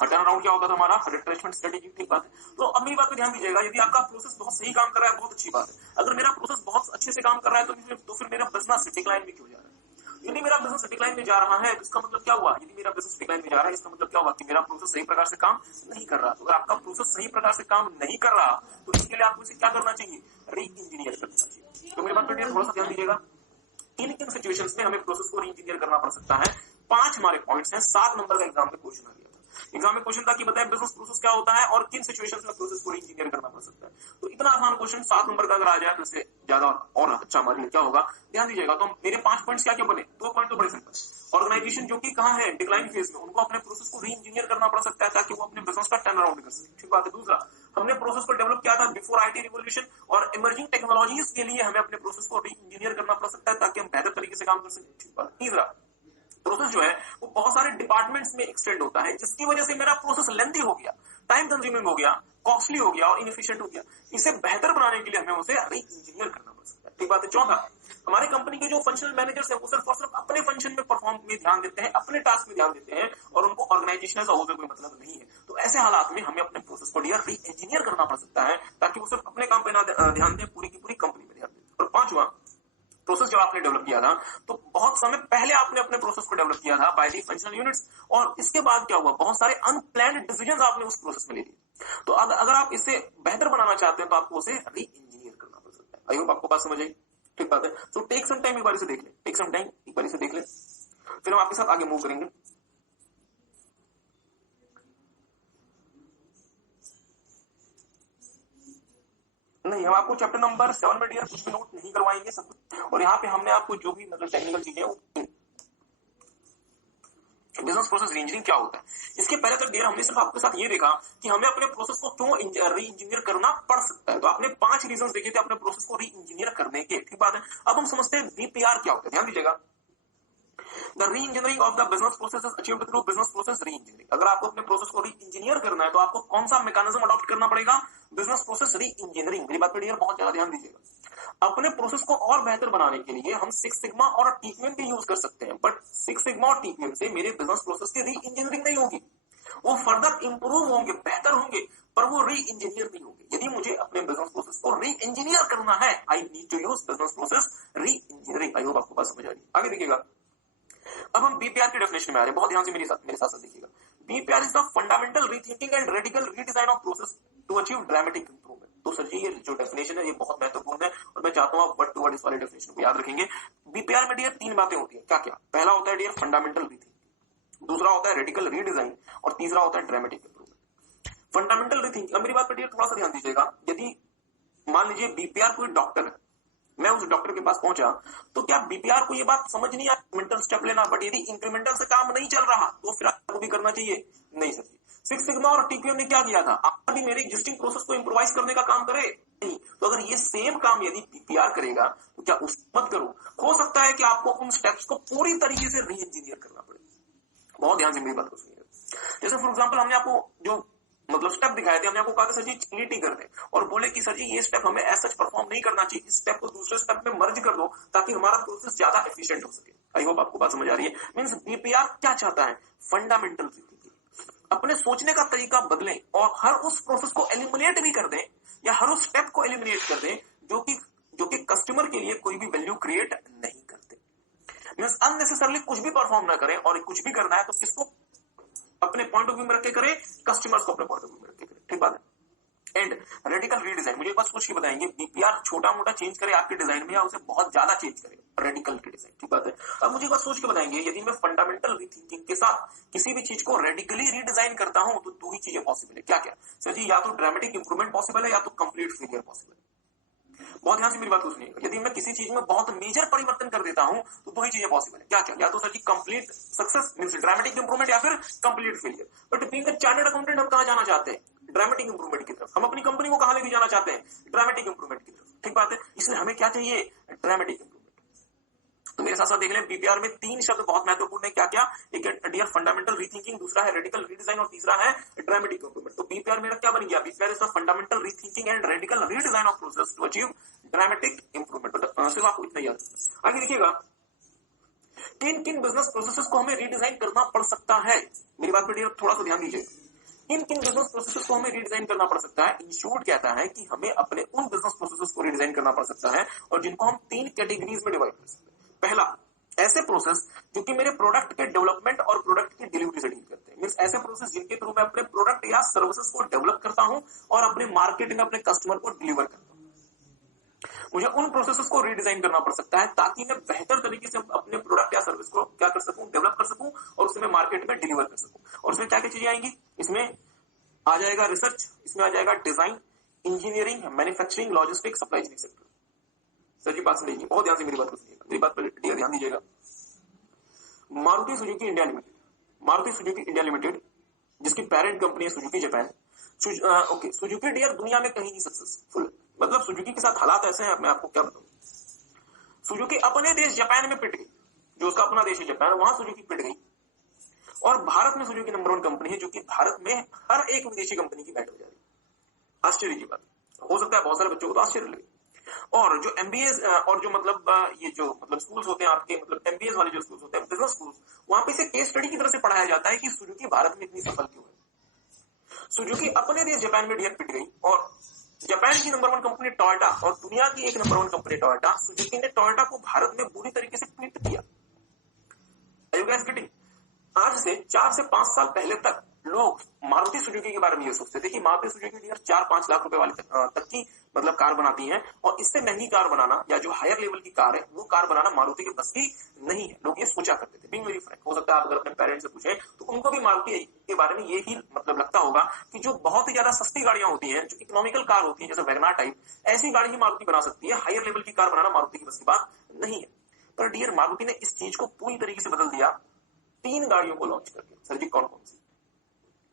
टर्न अराउंड क्या होता था हमारा, रिट्रेसमेंट स्ट्रेटेजी। ठीक बात है। तो अब मेरी बात पे ध्यान दीजिएगा, यदि आपका प्रोसेस बहुत सही काम कर रहा है बहुत अच्छी बात है। अगर मेरा प्रोसेस बहुत अच्छे से काम कर रहा है तो फिर मेरा बिजनेस डिक्लाइन में क्यों जा रहा है? यदि मेरा बिजनेस डिक्लाइन में जा रहा है तो इसका मतलब क्या हुआ, यदि मेरा बिजनेस डिक्लाइन में जा रहा है इसका मतलब क्या हुआ कि मेरा प्रोसेस सही प्रकार से काम नहीं कर रहा। तो अगर आपका प्रोसेस सही प्रकार से काम नहीं कर रहा तो इसके लिए आपको इसे क्या करना चाहिए, री इंजीनियर करना चाहिए। तो मेरी बात पर थोड़ा सा ध्यान दीजिएगा, किन किन सिचुएशंस में हमें प्रोसेस को री इंजीनियर करना पड़ सकता है। 5 हमारे पॉइंट्स हैं, 7 नंबर का एग्जाम में क्वेश्चन आ गया था। एग्जाम में क्वेश्चन था कि बताएं बिजनेस प्रोसेस क्या होता है और किन सिचुएशंस में प्रोसेस को री इंजीनियर करना पड़ सकता है। तो इतना आसान क्वेश्चन 7 नंबर का अगर आ जाए तो इससे ज्यादा और अच्छा हमारे लिए क्या होगा, ध्यान दीजिएगा। तो मेरे 5 पॉइंट्स क्या क्या बने, 2 पॉइंट तो बड़े सिंपल। ऑर्गेनाइजेशन जो कि कहां है, डिक्लाइन फेज में, उनको अपने प्रोसेस को री इंजीनियर करना पड़ सकता है ताकि वो अपने बिजनेस का टर्न अराउंड कर सके। ठीक बात है। दूसरा, हमने प्रोसेस को डेवलप किया था बिफोर आईटी रिवॉल्यूशन और इमर्जिंग टेक्नोलॉजीज के लिए हमें अपने प्रोसेस को री इंजीनियर करना पड़ सकता है ताकि हम बेहतर तरीके से काम कर सके। ठीक बात। तीसरा, प्रोसेस जो है वो बहुत सारे डिपार्टमेंट्स में एक्सटेंड होता है जिसकी वजह से मेरा प्रोसेस लेंथी हो गया, टाइम कंज्यूमिंग हो गया, कॉस्टली हो गया और इनएफिशिएंट हो गया। इसे बेहतर बनाने के लिए हमें उसे री इंजीनियर करना पड़ सकता है। ठीक बात है। चौथा, हमारे कंपनी के जो फंक्शनल मैनेजर्स हैं वो सिर्फ और सिर्फ अपने फंक्शन में परफॉर्म में ध्यान देते हैं, अपने टास्क में ध्यान देते हैं और उनको ऑर्गेनाइजेशन से होकर कोई मतलब नहीं है। तो ऐसे हालात में हमें अपने प्रोसेस को री इंजीनियर करना पड़ सकता है ताकि वो सिर्फ अपने काम पे ना ध्यान दें, पूरी की पूरी कंपनी में ध्यान दें। और पांचवा, प्रोसेस जब आपने डेवलप किया था तो बहुत समय पहले आपने अपने प्रोसेस को डेवलप किया था बाय दी फंक्शनल यूनिट्स और इसके बाद क्या हुआ, बहुत सारे अनप्लान्ड डिसीजंस आपने उस प्रोसेस में ले लिए। तो अगर आप इसे बेहतर बनाना चाहते हैं तो आपको उसे री इंजीनियर करना पड़ सकता है। आई होप आपको बात समझ आई। ठीक बात है। सो टेक सम टाइम, एक बार इसे देख ले, टेक सम टाइम, एक बार इसे देख ले, फिर हम आपके साथ आगे मूव करेंगे। नहीं, हम आपको चैप्टर नंबर 7 में डियर कुछ भी नोट नहीं करवाएंगे सब कुछ, और यहाँ पे हमने आपको जो भी मतलब टेक्निकल चीजें वो बिजनेस प्रोसेस री इंजीनियरिंग क्या होता है इसके पहले तक डियर हमने सिर्फ आपके साथ ये देखा कि हमें अपने प्रोसेस को क्यों री इंजीनियर करना पड़ सकता है। तो आपने 5 रीजंस देखे थे अपने प्रोसेस को री इंजीनियर करने के। ठीक बात है। अब हम समझते हैं बीपीआर क्या होता है। ध्यान दीजिएगा, द री engineering of the business process is achieved through business process री इंजीनियरिंग। अगर आपको अपने प्रोसेस को री इंजीनियर करना है तो आपको कौन सा मैकेनिज्म अडॉप्ट करना पड़ेगा, बिजनेस प्रोसेस री इंजीनियरिंग। मेरी बात पर डियर बहुत ज्यादा ध्यान दीजिएगा। अपने प्रोसेस को और बेहतर बनाने के लिए हम 6 सिग्मा और टीकविम भी यूज कर सकते हैं, बट 6 सिग्मा और टीकविम से मेरे बिजनेस प्रोसेस की री इंजीनियरिंग नहीं होगी। वो फर्दर इंप्रूव होंगे, बेहतर होंगे, पर वो री इंजीनियर नहीं होंगे। यदि मुझे अपने बिजनेस प्रोसेस को री इंजीनियर करना है, I need to use business process reengineering. I hope आपको बात समझ आ रही है। आगे देखिएगा, अब हम बीपीआर की डेफिनेशन में आ रहे हैं, बहुत ध्यान से मेरे साथ देखिएगा। BPR is the fundamental rethinking and radical redesign of process to achieve dramatic improvement. तो सर जी ये जो डेफिनेशन है ये बहुत महत्वपूर्ण है और मैं चाहता हूं आप वर्ड टू वर्ड इस वाले डेफिनेशन को याद रखेंगे। बीपीआर में डियर 3 बातें होती है। क्या क्या? पहला होता है डियर फंडामेंटल रीथिंकिंग, दूसरा होता है रेडिकल रीडिजाइन और तीसरा होता है ड्रामेटिक इंप्रूवमेंट। फंडामेंटल रीथिंकिंग, अब मेरी बात पर डियर थोड़ा सा ध्यान दीजिएगा। यदि मान लीजिए बीपीआर कोई डॉक्टर है, मैं उस डॉक्टर के पास पहुंचा तो क्या बीपीआर को ये बात समझ नहीं आई इंक्रीमेंटल स्टेप लेना, बट यदि इंक्रीमेंटल से काम नहीं चल रहा तो फिर आपको भी करना चाहिए? नहीं सर जी। सिक्स सिग्मा और टीपीएम ने क्या किया था? आप भी मेरे एग्जिस्टिंग प्रोसेस को इंप्रोवाइज करने का काम करे? नहीं। तो अगर ये सेम काम यदि बीपीआर करेगा तो क्या उस मत करो। हो सकता है कि आपको उन स्टेप्स को पूरी तरीके से री इंजीनियर करना पड़े। बहुत ध्यान से मेरी बात को सुनिए। जैसे फॉर एग्जाम्पल हमने आपको जो मतलब स्टेप दिखाए थे, हमने आपको कहा था सर जी चीटी कर दे और बोले कि सर जी ये स्टेप हमें ऐसा परफॉर्म नहीं करना चाहिए, इस स्टेप को दूसरे स्टेप में मर्ज कर दो ताकि हमारा प्रोसेस ज्यादा एफिशिएंट हो सके। आई होप आपको बात समझ आ रही है। मींस बीपीआर क्या चाहता है? फंडामेंटल थिंकिंग, अपने सोचने का तरीका बदलें और हर उस प्रोसेस को एलिमिनेट भी कर दें या हर उस स्टेप को एलिमिनेट कर दें जो कि कस्टमर के लिए कोई भी वैल्यू क्रिएट नहीं करते। मींस अननेसेसरली कुछ भी परफॉर्म ना करें, और कुछ भी करना है तो किसको अपने पॉइंट ऑफ व्यू में रख के करे? कस्टमर्स को अपने पॉइंट ऑफ व्यू में रख के करे। ठीक बात है। एंड रेडिकल रीडिजाइन, मुझे एक बात सोच के बताएंगे, बीपीआर छोटा मोटा चेंज करे आपके डिजाइन में या उसे बहुत ज्यादा चेंज करे? Radical redesign. ठीक बात है। अब मुझे एक बात सोच के बताएंगे, यदि मैं फंडामेंटल रीथिंकिंग के साथ किसी भी चीज को रेडिकली रीडिजाइन करता हूं तो दो ही चीजें पॉसिबल है। क्या क्या सर जी? या तो ड्रामेटिक इंप्रूवमेंट पॉसिबल है या तो कंप्लीट फेलियर पॉसिबल है। बहुत ध्यान से मेरी बात को सुनिएगा। यदि मैं किसी चीज में बहुत मेजर परिवर्तन कर देता हूं तो दो ही चीजें पॉसिबल है। क्या क्या? या तो sir ji complete success means dramatic improvement या फिर complete failure. But being a chartered accountant हम कहां जाना चाहते हैं? ड्रामेटिक इंप्रूवमेंट की तरफ। हम अपनी कंपनी को कहां लेके जाना चाहते हैं? ड्रामेटिक इंप्रूवमेंट की तरफ। ठीक बात है। इसलिए हमें क्या चाहिए? Dramatic improvement. तो मेरे साथ साथ देख लें, बीपीआर में तीन शब्द बहुत महत्वपूर्ण है। क्या क्या? एक है डियर फंडामेंटल रीथिंकिंग, दूसरा है रेडिकल रीडिजाइन और तीसरा है ड्रामेटिक इंप्रूवमेंट। तो बीपीआर मेरा क्या बन गया? BPR is the fundamental rethinking and radical redesign of process to achieve dramatic improvement. सिर्फ आपको इतना याद। आगे देखिएगा, किन किन बिजनेस प्रोसेसेस को हमें रीडिजाइन करना पड़ सकता है? मेरी बात पर थोड़ा सा ध्यान दीजिए। किन किन बिजनेस प्रोसेसेस को हमें रीडिजाइन करना पड़ सकता है? इंस्टीट्यूट कहता है कि हमें अपने उन बिजनेस प्रोसेसेस को रीडिजाइन करना पड़ सकता है और जिनको हम तीन कैटेगरीज में डिवाइड कर सकते हैं। पहला, ऐसे प्रोसेस जो कि मेरे प्रोडक्ट के डेवलपमेंट और प्रोडक्ट की डिलीवरी से डील करते हैं। मींस ऐसे प्रोसेस जिनके थ्रू मैं अपने प्रोडक्ट या सर्विसेज को डेवलप करता हूं और अपने मार्केट में अपने कस्टमर को डिलीवर करता हूं। मुझे उन प्रोसेसेस को रीडिजाइन करना पड़ सकता है ताकि मैं बेहतर तरीके से अपने प्रोडक्ट या सर्विस को क्या कर सकूं? डेवलप कर सकूं और उसे मैं मार्केट में डिलीवर कर सकूं। और इसमें क्या क्या चीजें आएंगी? इसमें आ जाएगा रिसर्च, इसमें आ जाएगा design, engineering, manufacturing, logistics, supply chain sector. Sir ji बात सुनिए, बहुत ध्यान से मेरी बात को सुनिएगा, मेरी बात पर ध्यान दीजिएगा। Maruti Suzuki India Limited, Maruti Suzuki India Limited जिसकी पेरेंट कंपनी है Suzuki Japan. Okay, Suzuki dear दुनिया में कहीं नहीं सक्सेसफुल। मतलब सुजुकी के साथ हालात ऐसे हैं, मैं आपको क्या बताऊं। सुजुकी अपने देश जापान में पिट गई, जो उसका अपना देश है जापान, वहां सुजुकी पिट गई और भारत में सुजुकी नंबर 1 कंपनी है, जो कि भारत में हर एक विदेशी कंपनी की बैट हो जा रही है। आश्चर्य की बात हो सकता है, बहुत सारे बच्चों को तो आश्चर्य लगे। और जो एमबीएस और जो मतलब ये जो मतलब स्कूल्स होते हैं आपके, मतलब एमबीएस वाले जो स्कूल्स होते हैं, बिजनेस स्कूल्स, वहां पे इसे केस स्टडी की तरह से पढ़ाया जाता है कि सुजुकी भारत में इतनी सफल क्यों है। सुजुकी अपने देश जापान में डियर पिट गई और जापान की नंबर 1 कंपनी टोयोटा और दुनिया की एक नंबर 1 कंपनी टोयोटा, सुजुकी ने टोयोटा को भारत में बुरी तरीके से पीट दिया। आज से 4 से 5 साल पहले तक लोग मारुति सुजुकी के बारे में ये सोचते थे कि मारुति सुजुकी डियर 4-5 लाख रुपए वाली तक की मतलब कार बनाती है और इससे महंगी कार बनाना या जो हायर लेवल की कार है वो कार बनाना मारुति के बस की नहीं है। लोग ये सोचा करते थे। बीइंग वेरी फ्रैंक, हो सकता है आप अगर अपने पेरेंट्स से पूछें तो उनको भी मारुति के बारे में ये ही मतलब लगता होगा कि जो बहुत ही ज्यादा सस्ती गाड़ियां होती हैं, जो इकोनॉमिकल कार होती है, जैसे वैगनार टाइप, ऐसी गाड़ी ही मारुति बना सकती है। हायर लेवल की कार बनाना मारुति की बस की बात नहीं है। पर डियर मारुति ने इस चीज को पूरी तरीके से बदल दिया 3 गाड़ियों को लॉन्च करके। सर जी कौन कौन सी?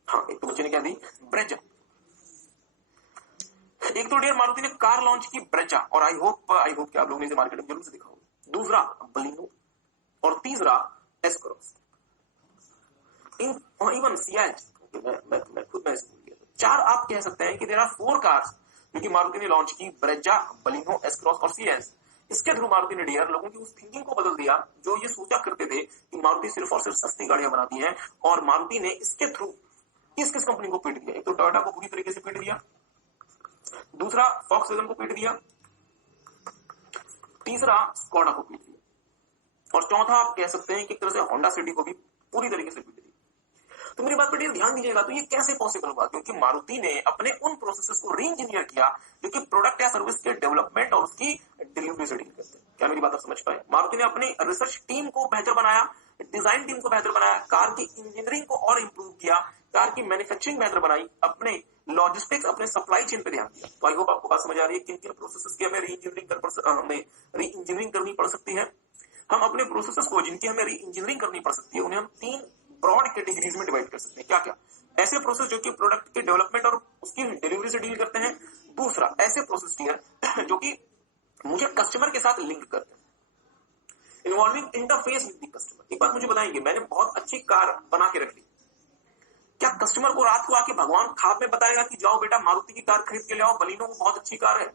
हाँ, एक तो बच्चे ने क्या दी? ब्रेजा। एक तो डियर मारुति ने कार लॉन्च की ब्रेजा, और आई होप कि आप लोगों ने इसे मार्केट में जरूर से देखा होगा। दूसरा बलिनो और तीसरा एस क्रॉस, इवन सियाज। मैं खुद में 4 आप कह सकते हैं कि देयर आर 4 कार्स जो कि मारुति ने लॉन्च की, ब्रेजा, बलिनो, एस क्रॉस और सियाज। इसके थ्रू मारुति ने डियर लोगों की उस थिंकिंग को बदल दिया जो ये सोचा करते थे कि मारुति सिर्फ और सिर्फ सस्ती गाड़ियां बनाती है। और मारुति ने इसके थ्रू किस किस कंपनी को पीट दिया? एक तो टोयोटा को पूरी तरीके से पीट दिया, दूसरा फॉक्सवैगन को पीट दिया, तीसरा स्कोडा को पीट दिया और चौथा आप कह सकते हैं कि एक तरह से होंडा सिटी को भी पूरी तरीके से पीट दिया। तो मेरी बात पर ध्यान दीजिएगा, तो ये कैसे पॉसिबल हुआ? क्योंकि मारुति ने अपने उन प्रोसेसेस को री इंजीनियर किया जो कि प्रोडक्ट या सर्विस के डेवलपमेंट और उसकी डिलीवरी से डील करते हैं। क्या मेरी बात आप समझ पाए? मारुति ने अपनी रिसर्च टीम को बेहतर बनाया, डिजाइन टीम को बेहतर बनाया, कार की इंजीनियरिंग को और इंप्रूव किया, कार की मैन्युफैक्चरिंग बेहतर बनाई, अपने लॉजिस्टिक्स, अपने सप्लाई चेन पे ध्यान दिया। तो आई होप आपको बात समझ आ रही है किन किन प्रोसेसेस की हमें री इंजीनियरिंग करनी पड़ सकती है। हम अपने प्रोसेसेस को जिनकी हमें री इंजीनियरिंग करनी पड़ सकती है उन्हें हम 3 ब्रॉड कैटेगरीज में डिवाइड कर सकते हैं। क्या क्या? ऐसे प्रोसेस जो कि प्रोडक्ट के डेवलपमेंट और उसकी डिलीवरी से डील करते हैं। दूसरा, ऐसे प्रोसेस टीयर जो कि मुझे कस्टमर के साथ लिंक करते हैं, involving interface with the customer. एक बात मुझे बताएंगे, मैंने बहुत अच्छी कार बना के रख ली, क्या कस्टमर को रात को आके भगवान ख्वाब में बताएगा कि जाओ बेटा मारुति की कार खरीद के ले आओ, बलिनो वो बहुत अच्छी कार है?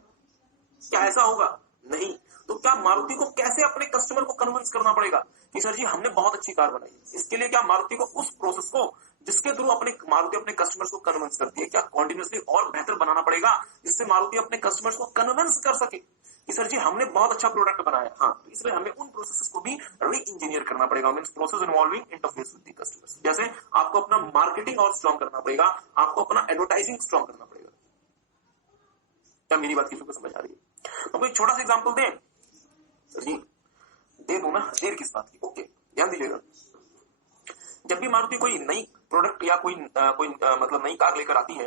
क्या ऐसा होगा? नहीं। तो क्या मारुति को कैसे अपने कस्टमर को कन्विंस करना पड़ेगा कि सर जी हमने बहुत अच्छी कार बनाई है? इसके लिए क्या मारुति को उस प्रोसेस को जिसके थ्रू मारुति अपने कस्टमर्स को कन्विंस करती है, क्या कॉन्टिन्यूसली और बेहतर बनाना पड़ेगा जिससे मारुति अपने कस्टमर्स को कन्विंस कर सके कि सर जी हमने बहुत अच्छा प्रोडक्ट बनाया। हाँ, तो इसलिए हमें उन प्रोसेसेस को भी री इंजीनियर करना पड़ेगा, means process involving interface with the customers. जैसे आपको अपना मार्केटिंग और स्ट्रॉन्ग करना पड़ेगा, आपको अपना एडवर्टाइजिंग स्ट्रॉन्ग करना पड़ेगा। क्या मेरी बात किसी को समझ आ रही है? तो कोई छोटा सा एग्जांपल दें सर जी, दे दो ना, देर किस बात की? ओके, ध्यान दीजिएगा, जब भी मारुति कोई नई प्रोडक्ट या कोई मतलब नई कार लेकर आती है,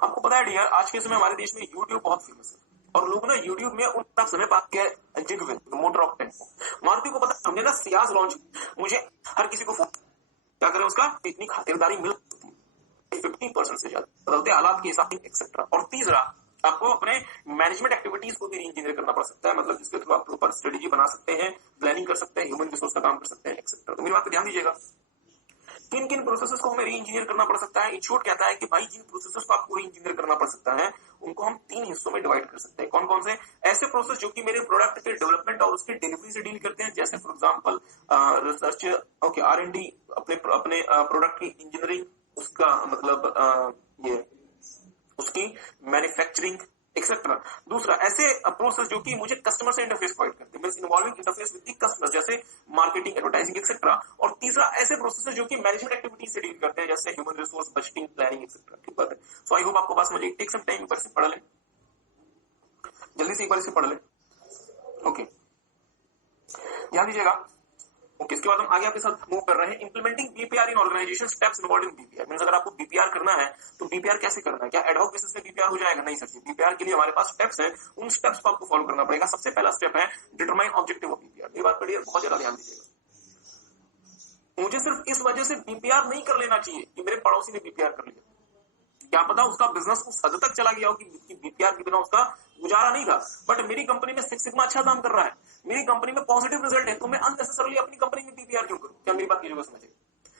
आपको पता है डियर, आज के समय हमारे देश में यूट्यूब बहुत फेमस है और लोग ना यूट्यूब में उतना समय पास किया है। जिगविल मोटर ऑफ टेम्पो, मारुति को पता है हमने ना सियाज लॉन्च, मुझे हर किसी को क्या करें उसका इतनी खातिरदारी मिल 50% से ज्यादा, बदलते हालात के हिसाब से एक्सेट्रा। और तीसरा, आपको अपने मैनेजमेंट एक्टिविटीज को भी इंजीनियर करना पड़ सकता है, मतलब जिसके थ्रू आप प्रॉपर स्ट्रेटेजी बना सकते हैं, प्लानिंग कर सकते हैं, ह्यूमन रिसोर्स का काम कर सकते हैं एक्सेट्रा। तो मेरी बात पे ध्यान दीजिएगा, किन किन प्रोसेसेस को हमें री इंजीनियर करना पड़ सकता है। इंशॉर्ट कहता है कि भाई जिन प्रोसेसेस को आपको री इंजीनियर करना पड़ सकता है उनको हम 3 हिस्सों में डिवाइड कर सकते हैं। कौन कौन से? ऐसे प्रोसेस जो कि मेरे प्रोडक्ट के डेवलपमेंट और उसकी डिलीवरी से डील करते हैं, जैसे for example research, okay, R&D, अपने प्रोडक्ट की इंजीनियरिंग, उसका मतलब ये उसकी मैन्युफैक्चरिंग एक्सेट्रा। दूसरा, ऐसे प्रोसेस जो कि मुझे कस्टमर से इंटरफेस प्रोवाइड करते हैं, means involving interface with the customer, जैसे मार्केटिंग, एडवर्टाइजिंग एक्सेट्रा। और तीसरा, ऐसे प्रोसेस जो कि मैनेजमेंट एक्टिविटीज से डील करते हैं, जैसे human resource, budgeting, planning etcetera. ठीक बात है। सो आई होप आपको बात समझ, टेक सम टाइम, एक बार से पढ़ लें, जल्दी से एक बार से पढ़ लें। ओके, ध्यान दीजिएगा। ओके, इसके बाद हम आगे आपके साथ मूव कर रहे हैं। Implementing BPR in organization, steps involved in BPR. Means अगर आपको बीपीआर करना है तो बीपीआर कैसे करना है? क्या एडहॉक बेसिस पे बीपीआर हो जाएगा? नहीं सर जी, बीपीआर के लिए हमारे पास स्टेप्स हैं, उन स्टेप्स को आपको फॉलो करना पड़ेगा। सबसे पहला स्टेप है डिटरमाइन ऑब्जेक्टिव ऑफ बीपीआर। ये बात पर बहुत ज्यादा ध्यान दीजिएगा, मुझे सिर्फ इस वजह से बीपीआर नहीं कर लेना चाहिए कि मेरे पड़ोसी ने बीपीआर कर लिया, क्या पता उसका बिजनेस उस हद तक चला गया हो कि बीपीआर के बिना उसका गुजारा नहीं था, बट मेरी कंपनी में सिक्स सिग्मा अच्छा काम कर रहा है, मेरी कंपनी में पॉजिटिव रिजल्ट है, तो मैं अननेसेसरली अपनी कंपनी में बीपीआर क्यों करूं? क्या मेरी बात की जगह समझिए?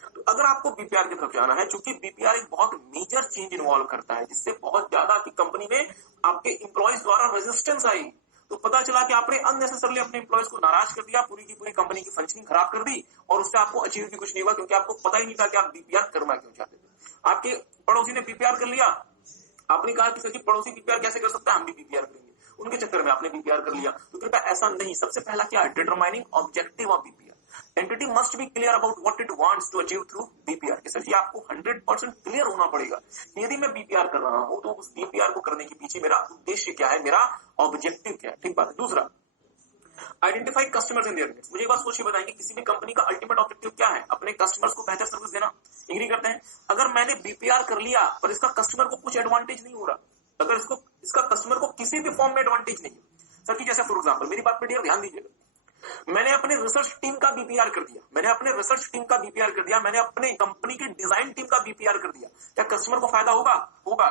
तो अगर आपको बीपीआर की तरफ जाना है, चूंकि बीपीआर एक बहुत मेजर चेंज इन्वॉल्व करता है, जिससे बहुत ज्यादा की कंपनी में आपके इंप्लॉइज द्वारा रेजिस्टेंस आई, तो पता चला कि आपने अननेसेसरली अपने इंप्लॉइज को नाराज कर दिया, पूरी की पूरी कंपनी की फंक्शनिंग खराब कर दी, और उससे आपको अचीव भी कुछ नहीं हुआ, क्योंकि आपको पता ही नहीं था कि आप बीपीआर करना क्यों चाहते थे। आपके पड़ोसी ने बीपीआर कर लिया, आपने कहा कि सर जी पड़ोसी बीपीआर कैसे कर सकता है, हम भी बीपीआर करेंगे, उनके चक्कर में आपने बीपीआर कर लिया। तो कृपया ऐसा नहीं। सबसे पहला क्या है? Determining objective of BPR. Entity must be clear about what it wants to achieve through BPR. Sir ji आपको 100% क्लियर होना पड़ेगा, यदि मैं बीपीआर कर रहा हूं तो उस बीपीआर को करने के पीछे मेरा उद्देश्य क्या है, मेरा ऑब्जेक्टिव क्या है। ठीक बात है। दूसरा, identify customers in their needs. मुझे एक बात सोचिए, बताएंगे किसी भी कंपनी का अल्टीमेट ऑब्जेक्टिव क्या है? अपने कस्टमर्स को बेहतर सर्विस देना। एग्री करते हैं? अगर मैंने बीपीआर कर लिया पर इसका कस्टमर को कुछ एडवांटेज नहीं हो रहा, अगर इसका कस्टमर को किसी भी फॉर्म में एडवांटेज नहीं है, सर की जैसे फॉर एग्जांपल, मेरी बात पे ध्यान दीजिएगा, मैंने अपने रिसर्च टीम का बीपीआर कर दिया, मैंने अपने कंपनी के डिजाइन टीम का बीपीआर कर दिया, क्या कस्टमर को फायदा होगा?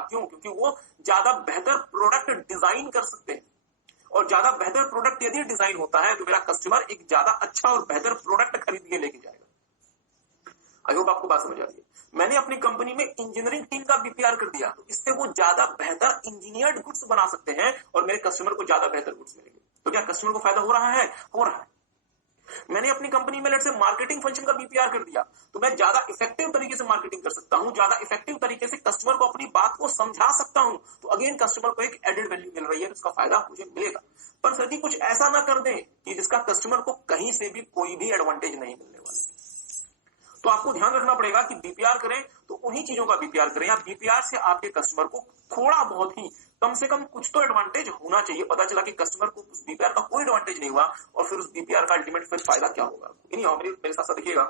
क्यों? क्योंकि वो ज्यादा बेहतर प्रोडक्ट डिजाइन कर सकते हैं, और ज्यादा बेहतर प्रोडक्ट यदि डिजाइन होता है तो मेरा कस्टमर एक ज्यादा अच्छा और बेहतर प्रोडक्ट खरीद के लेके जाएगा। आई होप आपको बात समझ आ रही है। मैंने अपनी कंपनी में इंजीनियरिंग टीम का बीपीआर कर दिया, तो इससे वो ज्यादा बेहतर इंजीनियर्ड गुड्स बना सकते हैं और मेरे कस्टमर को ज्यादा बेहतर गुड्स मिलेंगे। तो क्या कस्टमर को फायदा हो रहा है? हो रहा है। मैंने अपनी कंपनी में लेट से मार्केटिंग फंक्शन का बीपीआर कर दिया, तो मैं ज्यादा इफेक्टिव तरीके से मार्केटिंग कर सकता हूं, ज्यादा इफेक्टिव तरीके से कस्टमर को अपनी बात को समझा सकता हूं, तो अगेन कस्टमर को एक एडेड वैल्यू मिल रही है, उसका फायदा मुझे मिलेगा। पर सर जी कुछ ऐसा ना कर दें कि जिसका कस्टमर को कहीं से भी कोई भी एडवांटेज नहीं मिलने वाला। तो आपको ध्यान रखना पड़ेगा कि बीपीआर करें तो उन्हीं चीजों का बीपीआर करें, या बीपीआर से आपके कस्टमर को थोड़ा बहुत ही, कम से कम कुछ तो एडवांटेज होना चाहिए। पता चला कि कस्टमर को उस बीपीआर का कोई एडवांटेज नहीं हुआ, और फिर उस बीपीआर का अल्टीमेट फिर फायदा क्या होगा? मेरे साथ साथ देखिएगा,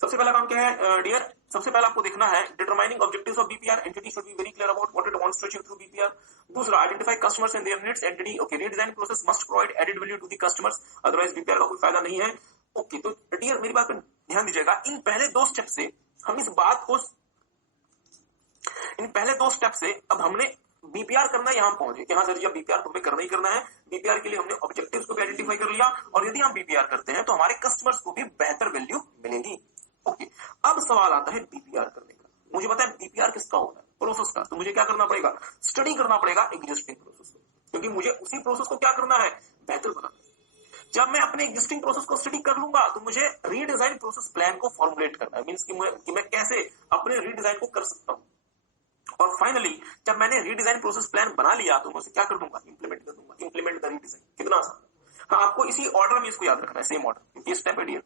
सबसे पहला काम क्या है डियर, सबसे पहला आपको देखना है determining objectives of BPR, entity should be very clear about what it wants to achieve through BPR. दूसरा, identify customers and their needs, entity okay redesign process must provide added value to the customers, otherwise BPR का कोई फायदा नहीं है। ओके, तो डियर मेरी बात पर ध्यान दीजिएगा, इन पहले दो स्टेप से हम इस बात को, इन पहले दो स्टेप से अब हमने बीपीआर करना यहां पहुंचे कि हाँ सर जी अब बीपीआर तो हमें करना ही करना है। बीपीआर के लिए हमने ऑब्जेक्टिव्स को भी आइडेंटिफाई कर लिया, और यदि हम बीपीआर करते हैं तो हमारे कस्टमर्स को भी बेहतर वैल्यू मिलेगी। ओके, अब सवाल आता है बीपीआर करने का। मुझे पता है बीपीआर किसका होना है, प्रोसेस का, तो मुझे क्या करना पड़ेगा, स्टडी करना पड़ेगा एग्जिस्टिंग प्रोसेस को, क्योंकि मुझे उसी प्रोसेस को क्या करना है, बेहतर बनाना है। जब मैं अपने एग्जिस्टिंग प्रोसेस को स्टडी कर लूंगा तो मुझे रीडिजाइन प्रोसेस प्लान को फॉर्मुलेट करना है, मींस कि मैं कैसे अपने रीडिजाइन को कर सकता हूं। और फाइनली जब मैंने रीडिजाइन प्रोसेस प्लान बना लिया तो मैं उसे क्या कर दूंगा, इंप्लीमेंट कर दूंगा, इंप्लीमेंट द रीडिजाइन। कितना आसान। हाँ, आपको इसी ऑर्डर में इसको याद रखना है, सेम ऑर्डर, क्योंकि स्टेप है डियर।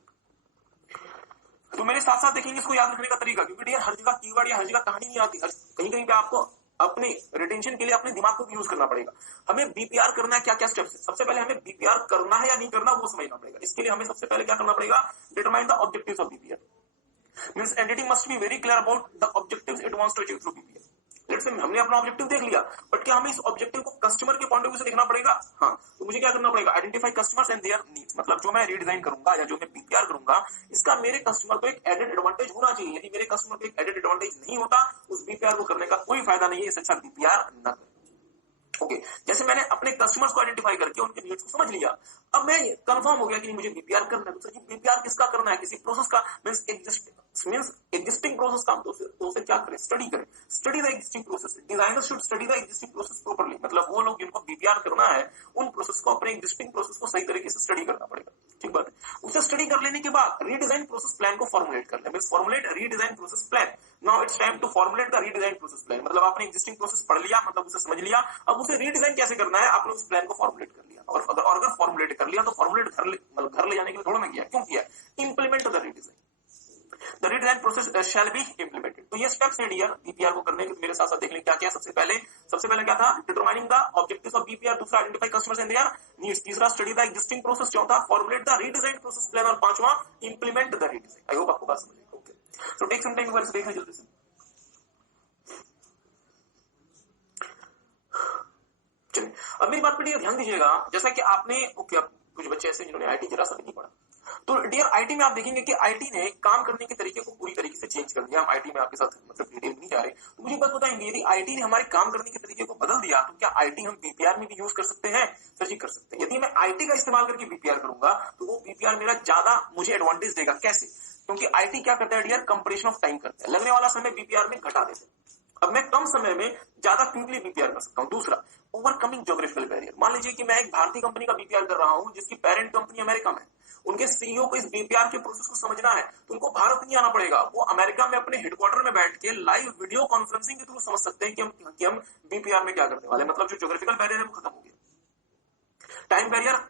तो मेरे साथ साथ देखेंगे इसको याद रखने का तरीका, क्योंकि डियर हर जगह कीवर्ड या हर जगह कहानी नहीं आती, कहीं कहीं पे आपको अपने रिटेंशन के लिए अपने दिमाग को भी यूज करना पड़ेगा। हमें बीपीआर करना है, क्या क्या स्टेप्स है। सबसे पहले हमें बीपीआर करना है या नहीं करना वो समझना पड़ेगा। इसके लिए हमें सबसे पहले क्या करना पड़ेगा, determine the objectives of BPR, means entity must be very clear about the objectives it wants to achieve through BPR. Let's say हमने अपना ऑब्जेक्टिव देख लिया, बट क्या हमें इस ऑब्जेक्टिव को कस्टमर के पॉइंट ऑफ व्यू से देखना पड़ेगा। हाँ, तो मुझे क्या करना पड़ेगा, identify customers and their needs, मतलब जो मैं रीडिजाइन करूंगा या जो मैं बीपीआर करूंगा इसका मेरे कस्टमर को एक एडेड एडवांटेज होना चाहिए। यदि मेरे कस्टमर को एक एडेड एडवांटेज नहीं होता उस बीपीआर को करने का कोई फायदा नहीं है, इससे अच्छा बीपीआर न करें। ओके, जैसे मैंने अपने कस्टमर्स को आइडेंटिफाई करके उनके नीड्स को समझ लिया, अब मैं कंफर्म हो गया कि मुझे बीपीआर करना है। तो सर बीपीआर किसका करना है, किसी प्रोसेस का, मींस एग्जिस्टिंग प्रोसेस का। तो उसे क्या करें, स्टडी करें, study the existing process. Designer should study the existing process properly, मतलब वो लोग जिनको बीपीआर करना है उन प्रोसेस को, अपने एग्जिस्टिंग प्रोसेस को सही तरीके से स्टडी करना पड़ेगा। ठीक बात है। उसे स्टडी कर लेने के बाद रीडिजाइन प्रोसेस प्लान को फॉर्मुलेट कर ले, means formulate redesign process plan. Now it's time to formulate the redesign process plan, मतलब आपने एग्जिस्टिंग प्रोसेस पढ़ लिया, मतलब उसे समझ लिया, अब उसे रीडिजाइन कैसे करना है आपने उस प्लान को फॉर्मुलेट कर लिया। और अगर फॉर्मुलेट कर लिया तो फॉर्मुलेट घर ले जाने के लिए थोड़ा ना किया, क्यों किया, implement the redesign, the redesign process shall be implemented. तो ये स्टेप्स हैं डियर बीपीआर को करने के। मेरे साथ साथ देख लें क्या क्या। सबसे पहले क्या था, determining the objectives of BPR. दूसरा, identify customers and their needs. तीसरा, स्टडी द एग्जिस्टिंग प्रोसेस। चौथा, formulate the redesign process plan. और पांचवा, implement the redesign. I hope आपको बात समझ आई। Okay, so take some time, देख लें जल्दी से। चलिए, अब मेरी बात पर डियर ध्यान दीजिएगा, जैसा कि आपने ओके, अब कुछ बच्चे ऐसे जिन्होंने आईटी जरा सा भी नहीं पढ़ा, तो डियर आईटी में आप देखेंगे कि आईटी ने काम करने के तरीके को पूरी तरीके से चेंज कर दिया। हम आईटी में आपके साथ मतलब डिटेल नहीं जा रहे, तो मुझे बात बताएंगे, यदि आईटी ने हमारे काम करने के तरीके को बदल दिया तो क्या आईटी हम बीपीआर में भी यूज कर सकते हैं? सर जी कर सकते हैं। यदि मैं आईटी का इस्तेमाल करके बीपीआर करूंगा तो वो बीपीआर मेरा ज्यादा मुझे एडवांटेज देगा। कैसे? क्योंकि आईटी क्या करता है डियर, कंप्रेशन ऑफ टाइम करता है, लगने वाला समय बीपीआर में घटा देते हैं। अब मैं कम समय में ज्यादा क्विकली बीपीआर कर सकता हूं। दूसरा, ओवरकमिंग ज्योग्राफिकल बैरियर। मान लीजिए कि मैं एक भारतीय कंपनी का बीपीआर कर रहा हूं जिसकी पेरेंट कंपनी अमेरिका में है, उनके सीईओ को इस बीपीआर के प्रोसेस को समझना है तो उनको भारत नहीं आना पड़ेगा, वो अमेरिका में अपने हेडक्वार्टर में बैठ के लाइव वीडियो कॉन्फ्रेंसिंग के थ्रू समझ सकते हैं कि हम बीपीआर में क्या करने वाले। मतलब जो ज्योग्राफिकल बैरियर है वो खत्म हो गया। टाइम बैरियर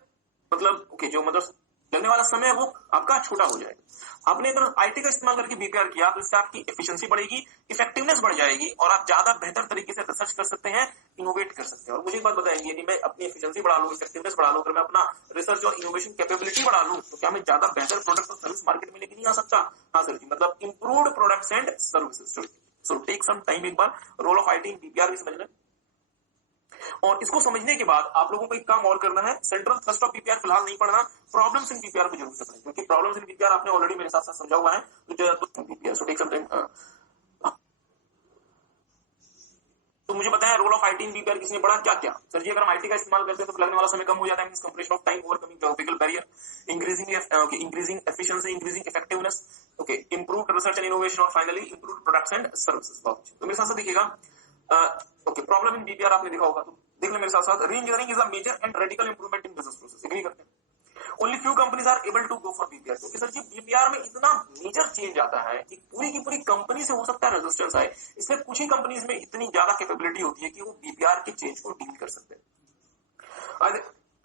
मतलब ओके, जो मतलब लगने वाला समय है वो आपका छोटा हो जाएगा। आपने अगर आईटी का इस्तेमाल करके बीपीआर किया तो इससे आपकी एफिशिएंसी बढ़ेगी, इफेक्टिवनेस बढ़ जाएगी और आप ज्यादा बेहतर तरीके से रिसर्च कर सकते हैं, इनोवेट कर सकते हैं। और मुझे एक बात बताएंगे, यदि मैं अपनी एफिशिएंसी बढ़ा लूं, इफेक्टिवनेस बढ़ा लूं, अगर मैं अपना रिसर्च और इनोवेशन कैपेबिलिटी बढ़ा लूं तो क्या मैं ज्यादा बेहतर प्रोडक्ट और सर्विस मार्केट में लेके नहीं आ सकता? हाँ सर जी, मतलब improved products and services. So take some time, एक बार role of IT in BPR भी समझना है। और इसको समझने के बाद आप लोगों को एक काम और करना है, सेंट्रल थ्रस्ट ऑफ बीपीआर फिलहाल नहीं पढ़ना, प्रॉब्लम्स इन बीपीआर को जरूर से पढ़ें, क्योंकि प्रॉब्लम्स इन बीपीआर आपने ऑलरेडी मेरे साथ समझा हुआ है। तो BPR so take some time. तो मुझे बताया role of IT in BPR किसने पढ़ा, क्या क्या? सर जी अगर हम आईटी का इस्तेमाल करते हैं तो लगने वाला समय कम हो जाता है, means compression of time, overcoming geographical barrier, increasing efficiency, increasing effectiveness, okay, improved research and innovation और finally improved products and services. तो मेरे साथ साथ देखिएगा, ओके, प्रॉब्लम इन बीपीआर आपने देखा होगा, तो देख ले मेरे साथ साथ। Re-engineering is a major and radical improvement in business process. Agree करते हैं? Only few companies are able to go for BPR, क्योंकि सर जी बीपीआर में इतना मेजर चेंज आता है कि पूरी की पूरी कंपनी से हो सकता है रेजिस्टेंस आए, इसलिए कुछ ही कंपनीज में इतनी ज्यादा कैपेबिलिटी होती है कि वो बीपीआर के चेंज को डील कर सकते हैं।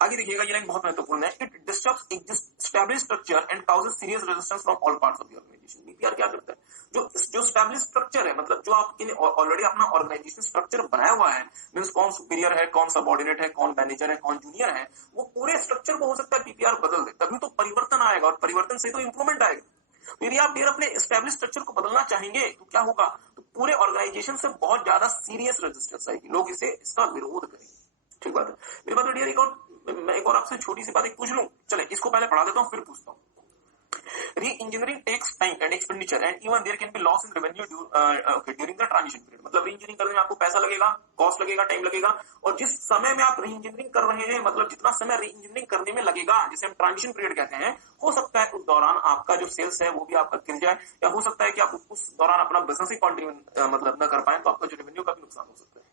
आगे देखिएगा, ये लाइन बहुत महत्वपूर्ण है। It disturbs established structure and causes serious resistance from all parts of the organisation. BPR क्या करता है, जो एस्टैब्लिश्ड स्ट्रक्चर है, मतलब जो आपके ऑलरेडी अपना ऑर्गेनाइजेशन स्ट्रक्चर बनाया हुआ है, मींस कौन सुपीरियर है, कौन सबऑर्डिनेट है, कौन मैनेजर है, कौन जूनियर है, वो पूरे स्ट्रक्चर को हो सकता है बीपीआर बदल दे, तभी तो परिवर्तन आएगा और परिवर्तन से तो इंप्रूवमेंट आएगा। तो यदि आप डियर अपने एस्टेब्लिश स्ट्रक्चर को बदलना चाहेंगे तो क्या होगा, तो पूरे ऑर्गेनाइजेशन से बहुत ज्यादा सीरियस रेजिस्टेंस आएगी, लोग इसका विरोध करेंगे। ठीक बात है। मेरी बात डियर मैं एक और आपसे छोटी सी बात एक पूछ लूं, चले इसको पहले पढ़ा देता हूं फिर पूछता हूं। Re-engineering takes time and expenditure and even there can be loss in revenue during the transition period. मतलब री-इंजीनियरिंग करने में आपको पैसा लगेगा, कॉस्ट लगेगा, टाइम लगेगा, और जिस समय में आप री-इंजीनियरिंग कर रहे हैं, मतलब जितना समय री-इंजीनियरिंग करने में लगेगा, जिसे हम ट्रांजिशन पीरियड कहते हैं, हो सकता है उस दौरान आपका जो सेल्स है वो भी आपका गिर जाए, या हो सकता है कि आप उस दौरान अपना बिजनेस ही कंटिन्यू मतलब न कर पाए, तो आपका जो रेवेन्यू का भी नुकसान हो सकता है।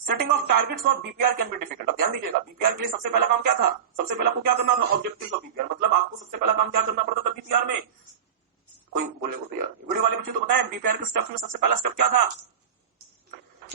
सेटिंग ऑफ टारगेट्स और बीपीआर कैन बी डिफिकल्ट। अब ध्यान दीजिएगा, बीपीआर के लिए सबसे पहला काम क्या था, सबसे पहले आपको क्या करना था, ऑब्जेक्टिव्स ऑफ बीपीआर। मतलब आपको सबसे पहला काम क्या करना पड़ता था बीपीआर में, कोई बोलने को तैयार नहीं। वीडियो वाले बच्चे तो बताएं बीपीआर के स्टेप्स में सबसे पहला स्टेप क्या था,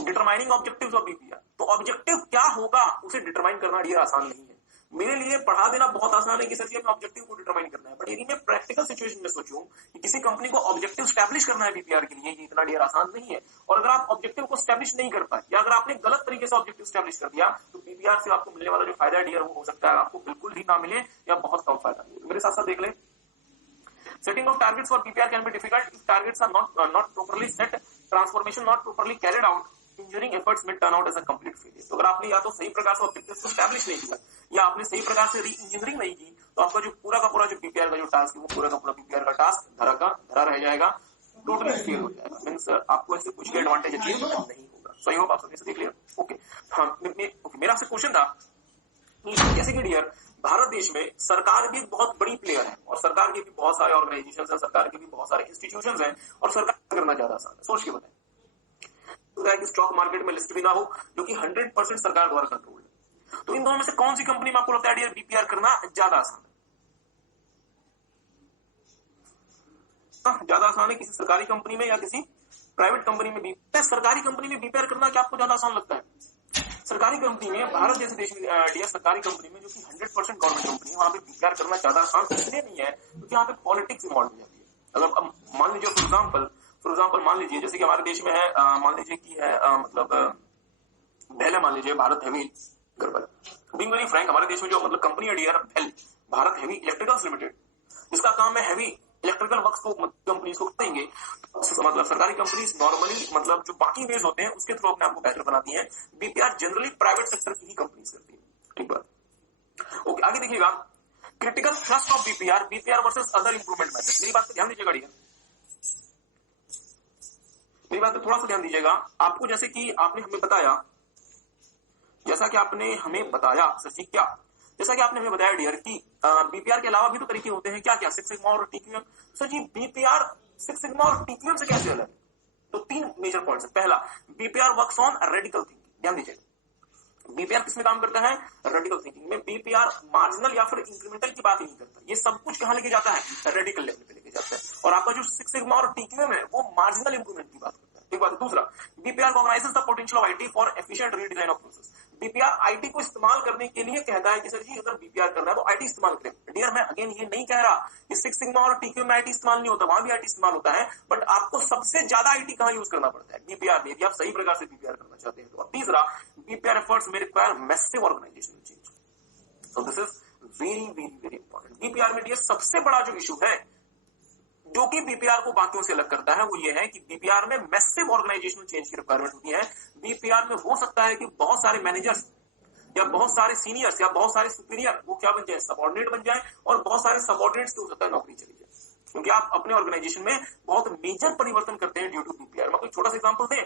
डिटरमाइनिंग ऑब्जेक्टिव्स ऑफ बीपीआर। तो ऑब्जेक्टिव क्या होगा उसे डिटरमाइन करना डियर आसान नहीं है। मेरे लिए पढ़ा देना बहुत आसान है कि सर जी हमें ऑब्जेक्टिव को डिटरमाइन करना है, बट यदि मैं प्रैक्टिकल सिचुएशन में सोचूं कि किसी कंपनी को ऑब्जेक्टिव स्टैब्लिश करना है बीपीआर के लिए, ये इतना डियर आसान नहीं है। और अगर आप ऑब्जेक्टिव को स्टैब्लिश नहीं कर पाए, या अगर आपने गलत तरीके से ऑब्जेक्टिव स्टैब्लिश कर दिया, तो बीपीआर से आपको मिलने वाला जो फायदा डियर वो हो सकता है आपको बिल्कुल ही ना मिले, या बहुत कम फायदा मिले। मेरे साथ साथ देख ले, setting of targets for BPR can be difficult if targets are not properly set, transformation not properly carried out, engineering efforts may turn out as a complete failure। तो अगर आपने या तो सही प्रकार से ऑब्जेक्टिव्स को एस्टैब्लिश नहीं किया, या आपने सही प्रकार से री इंजीनियरिंग नहीं की, तो आपका जो पूरा का पूरा जो बीपीआर का जो टास्क है वो पूरा का पूरा बीपीआर का टास्क धरा रह जाएगा, टोटली फेल हो जाएगा। मींस आपको ऐसे कुछ भी एडवांटेज अचीव नहीं होगा। सही होगा, आप सब देख लिया। ओके हाँ, मेरा आपसे क्वेश्चन था जैसे कि डियर भारत देश में सरकार भी एक बहुत बड़ी प्लेयर है, और सरकार के भी बहुत सारे ऑर्गेनाइजेशन हैं, सरकार के भी बहुत सारे इंस्टीट्यूशंस हैं, और सरकार करना ज्यादा आसान है। सोच के बताएं, तो स्टॉक मार्केट में लिस्ट भी ना हो जो कि 100% सरकार द्वारा कंट्रोल्ड है, तो इन दोनों में से कौन सी कंपनी में आपको लगता है डियर बीपीआर करना ज्यादा आसान है? ज्यादा आसान है किसी सरकारी कंपनी में या किसी प्राइवेट कंपनी में बीपीआर? सरकारी कंपनी में बीपीआर करना क्या आपको ज्यादा आसान लगता है? सरकारी कंपनी में, भारत जैसे देश में डियर सरकारी कंपनी में जो कि 100% गवर्नमेंट कंपनी है, वहां पे बीपीआर करना ज्यादा आसान इसलिए नहीं है क्योंकि यहाँ पे पॉलिटिक्स इन्वॉल्व हो जाती है। अगर मान लीजिए फॉर एग्जाम्पल मान लीजिए जैसे कि हमारे देश में है, मान लीजिए कि है मतलब पहले मान लीजिए Bharat heavy being very frank, हमारे देश में जो मतलब कंपनी है dear Bharat heavy electricals limited, जिसका काम है हेवी इलेक्ट्रिकल वर्क्स को कंपनीज को करेंगे। मतलब सरकारी कंपनीज नॉर्मली मतलब जो बाकी वेज होते हैं उसके थ्रू अपने आपको बेहतर बनाती हैं। बीपीआर जनरली प्राइवेट सेक्टर की ही कंपनीज करती है। ठीक बात। ओके आगे देखिएगा, critical thrust of BPR, BPR versus other improvement method. मेरी बात पे ध्यान दीजिएगा डियर, मेरी बात पे थोड़ा सा ध्यान दीजिएगा। आपको जैसे कि आपने हमें बताया, जैसा कि आपने हमें बताया सर जी, क्या जैसा कि आपने हमें बताया डियर कि बीपीआर के अलावा भी तो तरीके होते हैं, क्या क्या, सिक्स सिग्मा और TQM. Sir ji BPR six sigma और टीक्यूएम से कैसे अलग है? तो तीन मेजर पॉइंट्स है। पहला, BPR works on radical thinking. ध्यान दीजिएगा, बीपीआर किसमें काम करता है? रेडिकल थिंकिंग में। बीपीआर मार्जिनल या फिर इंक्रीमेंटल की बात ही नहीं करता, ये सब कुछ कहां लेके जाता है? रेडिकल लेवल पे लेके जाता है। और आपका जो सिक्स सिग्मा और टीक्यूएम है वो मार्जिनल इंप्रूवमेंट की बात करता है। एक बात। दूसरा, BPR organises the potential of IT for efficient redesign of process. BPR IT को इस्तेमाल करने के लिए कहता है कि सर जी अगर बीपीआर करना है तो आईटी इस्तेमाल करें। डियर मैं अगेन ये नहीं कह रहा कि सिक्स सिग्मा और टीक्यू में आईटी इस्तेमाल नहीं होता, वहां भी आईटी इस्तेमाल होता है, बट आपको सबसे ज्यादा आईटी कहां यूज करना पड़ता है? बीपीआर में, यदि आप सही प्रकार से बीपीआर करना चाहते हैं तो। और तीसरा, बीपीआर एफर्ट्स में require massive organisational change. So this is very very very important. BPR में डियर सबसे बड़ा जो इशू है जो कि बीपीआर को बाकियों से अलग करता है वो ये है कि बीपीआर में मैसिव ऑर्गेनाइजेशनल चेंज की रिक्वायरमेंट होती है। बीपीआर में हो सकता है कि बहुत सारे मैनेजर्स या बहुत सारे सीनियर्स या बहुत सारे सुपीरियर वो क्या बन जाए? सबऑर्डिनेट बन जाए, और बहुत सारे सबऑर्डिनेट्स की हो सकता है नौकरी चली जाए, क्योंकि आप अपने ऑर्गेनाइजेशन में बहुत मेजर परिवर्तन करते हैं ड्यू टू बीपीआर। मैं कोई छोटा सा एग्जांपल दें?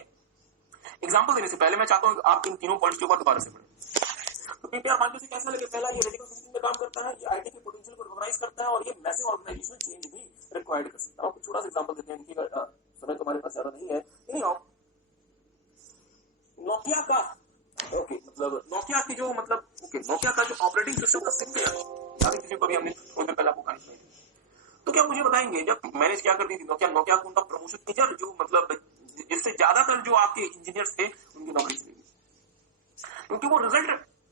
एग्जांपल देने से पहले मैं चाहता हूं आप इन तीनों पॉइंट्स के ऊपर दोबारा से पढ़ें। तो बीपीआर मान लीजिए कैसा लगे? पहला, ये रेडिकल थिंकिंग में काम करता है, ये आईटी के पोटेंशियल को रिकॉग्नाइज करता है, और ये मैसिव ऑर्गेनाइजेशनल चेंज भी रिक्वायर्ड कर सकता है। आपको छोटा सा एग्जांपल देते हैं, देखिएगा समय तुम्हारे पास ज्यादा नहीं है। नोकिया का मतलब नोकिया की जो मतलब नोकिया का जो ऑपरेटिंग सिस्टम का सिग्नेचर किसी को भी हमने थोड़ी देर पहले आपको कहानी सुनाई थी। तो क्या मुझे बताएंगे जब मैनेज क्या करती थी नोकिया को उनका प्रमोशन टीचर जो मतलब जिससे ज्यादातर जो आपके इंजीनियर्स थे उनकी नौकरी चली गई, क्योंकि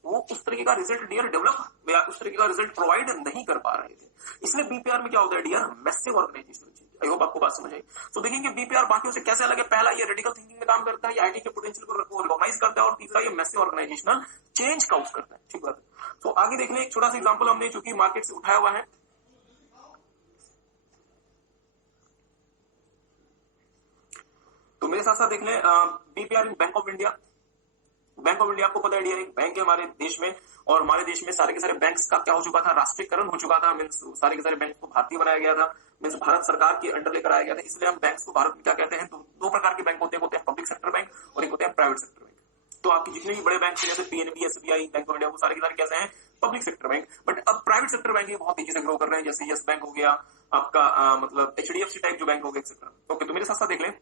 वो उस तरीके का रिजल्ट डियर डेवलप या उस तरीके का रिजल्ट प्रोवाइड नहीं कर पा रहे थे। इसलिए बीपीआर में क्या होता है dear? Massive organisational change. I hope आपको बात समझ आई। तो देखेंगे बीपीआर बाकियों से कैसे अलग है। पहला, ये रेडिकल थिंकिंग में काम करता है, ये आईटी के पोटेंशियल को रिकॉग्नाइज करता है, और तीसरा, ये मैसिव ऑर्गेनाइजेशनल चेंज काउंट करता है। ठीक बात है। तो आगे देखने एक छोटा सा एग्जांपल हमने जो कि मार्केट से उठाया हुआ है। मेरे साथ साथ देख लें BPR in bank of India. Bank of India आपको पता है एक बैंक है हमारे देश में, और हमारे देश में सारे के सारे बैंक्स का क्या हो चुका था, राष्ट्रीयकरण हो चुका था। मीन्स सारे के सारे बैंक को भारतीय बनाया गया था, मीन्स भारत सरकार के अंडर लेकर आया गया था। इसलिए हम बैंक्स को भारत में क्या कहते हैं, दो प्रकार के बैंक होते हैं पब्लिक सेक्टर बैंक और एक होते हैं प्राइवेट सेक्टर बैंक। तो आपके जितने भी बड़े बैंक थे जैसे PNB, SBI, bank of India, वो सारे के सारे कैसे हैं, पब्लिक सेक्टर बैंक। बट अब प्राइवेट सेक्टर बैंक बहुत तेजी से ग्रो कर रहे हैं, जैसे यस बैंक हो गया आपका, मतलब एचडीएफसी टाइप जो बैंक हो गया एक्सेट्रा। ओके, तो मेरे साथ साथ देख लें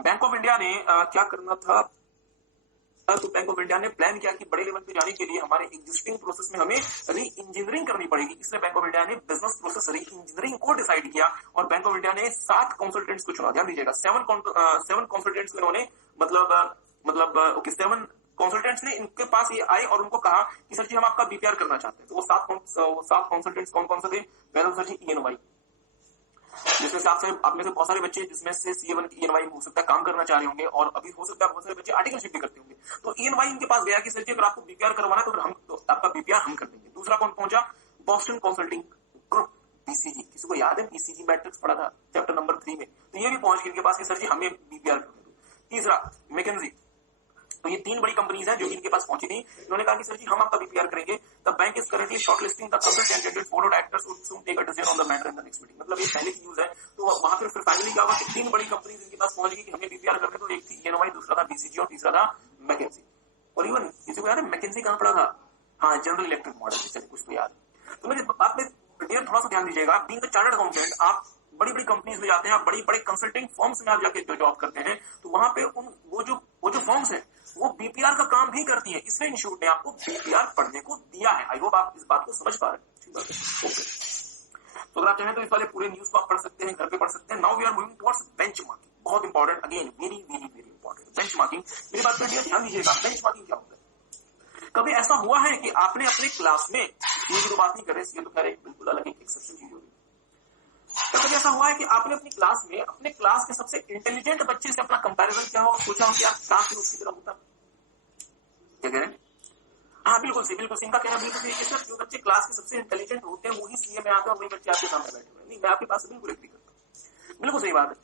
बैंक ऑफ इंडिया ने क्या करना था। तो बैंक ऑफ इंडिया ने प्लान किया कि बड़े लेवल पे जाने के लिए हमारे एग्जिस्टिंग प्रोसेस में हमें री इंजीनियरिंग करनी पड़ेगी। इसलिए बैंक ऑफ इंडिया ने बिजनेस प्रोसेस री इंजीनियरिंग को डिसाइड किया और बैंक ऑफ इंडिया ने 7 कंसल्टेंट्स को चुना। ध्यान दीजिएगा 7 कंसल्टेंट्स को इन्होंने ओके 7 कंसल्टेंट्स ने इनके पास ये आए और उनको कहा कि सर जी हम आपका बीपीआर करना चाहते हैं। तो वो 7 कंसल्टेंट्स कौन कौन से थे, पहले सर जी ईएनवाई, जिसमें से आप में से बहुत सारे बच्चे जिसमें से CA1 की ईएनवाई हो सकता है काम करना चाह रहे होंगे, और अभी हो सकता है बहुत सारे बच्चे आर्टिकलशिप भी करते होंगे। तो ईएनवाई इनके पास गया कि सर जी अगर आपको बीपीआर करवाना है तो फिर हम तो आपका बीपीआर हम कर देंगे। दूसरा कौन पहुंचा, बॉस्टन कंसल्टिंग ग्रुप, BCG। किसी को याद है BCG मैट्रिक्स पढ़ा था चैप्टर नंबर 3 में, तो ये भी पहुंच गए इनके पास कि सर जी हमें बीपीआर कर दो। तीसरा मैकेंजी। तो ये 3 बड़ी कंपनीज हैं जो इनके पास पहुंची थी। इन्होंने कहा कि सर जी हम आपका बीपीआर करेंगे। The bank is currently shortlisting the consultant candidates, board of directors will soon take a decision on the matter in the next meeting. मतलब ये पहले की न्यूज़ है। तो वहां फिर फाइनली क्या हुआ कि 3 बड़ी कंपनीज इनके पास पहुंच गई कि हमें बीपीआर करने। तो एक थी ईएनवाई, दूसरा था BCG और तीसरा था मैकेंजी। और इवन किसी को याद है मैकेंजी कहां पड़ा था, हाँ जनरल इलेक्ट्रिक मॉडल, चलिए कुछ तो याद। तो मेरी बात में थोड़ा सा ध्यान दीजिएगा। बीइंग अ चार्टर्ड अकाउंटेंट आप बड़ी बड़ी कंपनीज में जाते हैं, आप बड़ी बड़े कंसल्टिंग फर्म्स में आप जाके जॉब करते हैं, तो वहां पे वो जो फर्म्स है वो बीपीआर का काम भी करती है। इसलिए इंस्टीट्यूट ने आपको बीपीआर पढ़ने को दिया है। आई होप आप इस बात को समझ पा रहे हैं। तो अगर आप चाहें तो इस वाले पूरे न्यूज को आप पढ़ सकते हैं, घर पे पढ़ सकते हैं। Now we are moving towards benchmarking. बहुत important, again very very very important benchmarking. मेरी बात पर ध्यान दीजिएगा, बेंचमार्किंग क्या होता है। कभी ऐसा हुआ है कि आपने अपने क्लास में, ये तो बात नहीं कर रहे, ये तो खैर एक बिल्कुल अलग एक एक्सेप्शन चीज होगी। तो कभी ऐसा हुआ है कि आपने अपनी क्लास में अपने क्लास के सबसे इंटेलिजेंट बच्चे से अपना कंपैरिजन किया हो और सोचा हो कि आप काश उसकी तरह होता। क्या कह रहे हैं, हाँ बिल्कुल सही, बिल्कुल सही। इनका कहना बिल्कुल सही है सर, जो बच्चे क्लास के सबसे इंटेलिजेंट होते हैं वही सीए में आते हैं और वही बच्चे आपके सामने बैठे हुए हैं। नहीं, मैं आपके पास बिल्कुल एग्री करता हूँ, बिल्कुल सही बात है।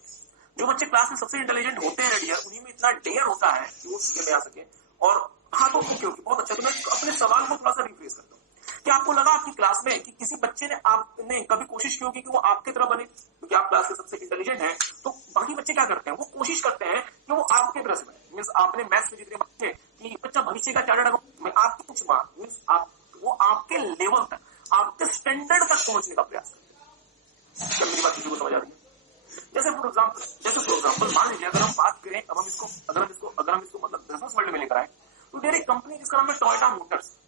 जो बच्चे क्लास में सबसे इंटेलिजेंट होते हैं डियर, उन्हीं में इतना डेयर होता है कि वो सीए में आ सके। और हाँ तो ओके बहुत अच्छा। तो मैं अपने सवाल को थोड़ा सा रिफ्रेश करता हूँ। क्या आपको लगा आपकी क्लास में कि किसी बच्चे ने आपने कभी कोशिश की होगी कि वो आपकी तरह बने, क्योंकि आप क्लास के सबसे इंटेलिजेंट हैं, तो बाकी बच्चे क्या करते हैं, वो कोशिश करते हैं कि वो आपके तरह से बने। मीन्स आपने मैथ्स में जितने बच्चे कि बच्चा भविष्य का चार्टर्ड अकाउंटेंट में आपकी कुछ मार्क, मीन्स वो आपके लेवल तक, आपके स्टैंडर्ड तक पहुंचने का प्रयास करते हैं। क्या मेरी बात किसी को समझ आ रही है? जैसे फॉर एग्जाम्पल मान लीजिए, अगर हम बात करें, अब हम इसको मतलब बिजनेस वर्ल्ड में लेकर आए, तो देयर एक कंपनी जिसका नाम है Toyota Motors.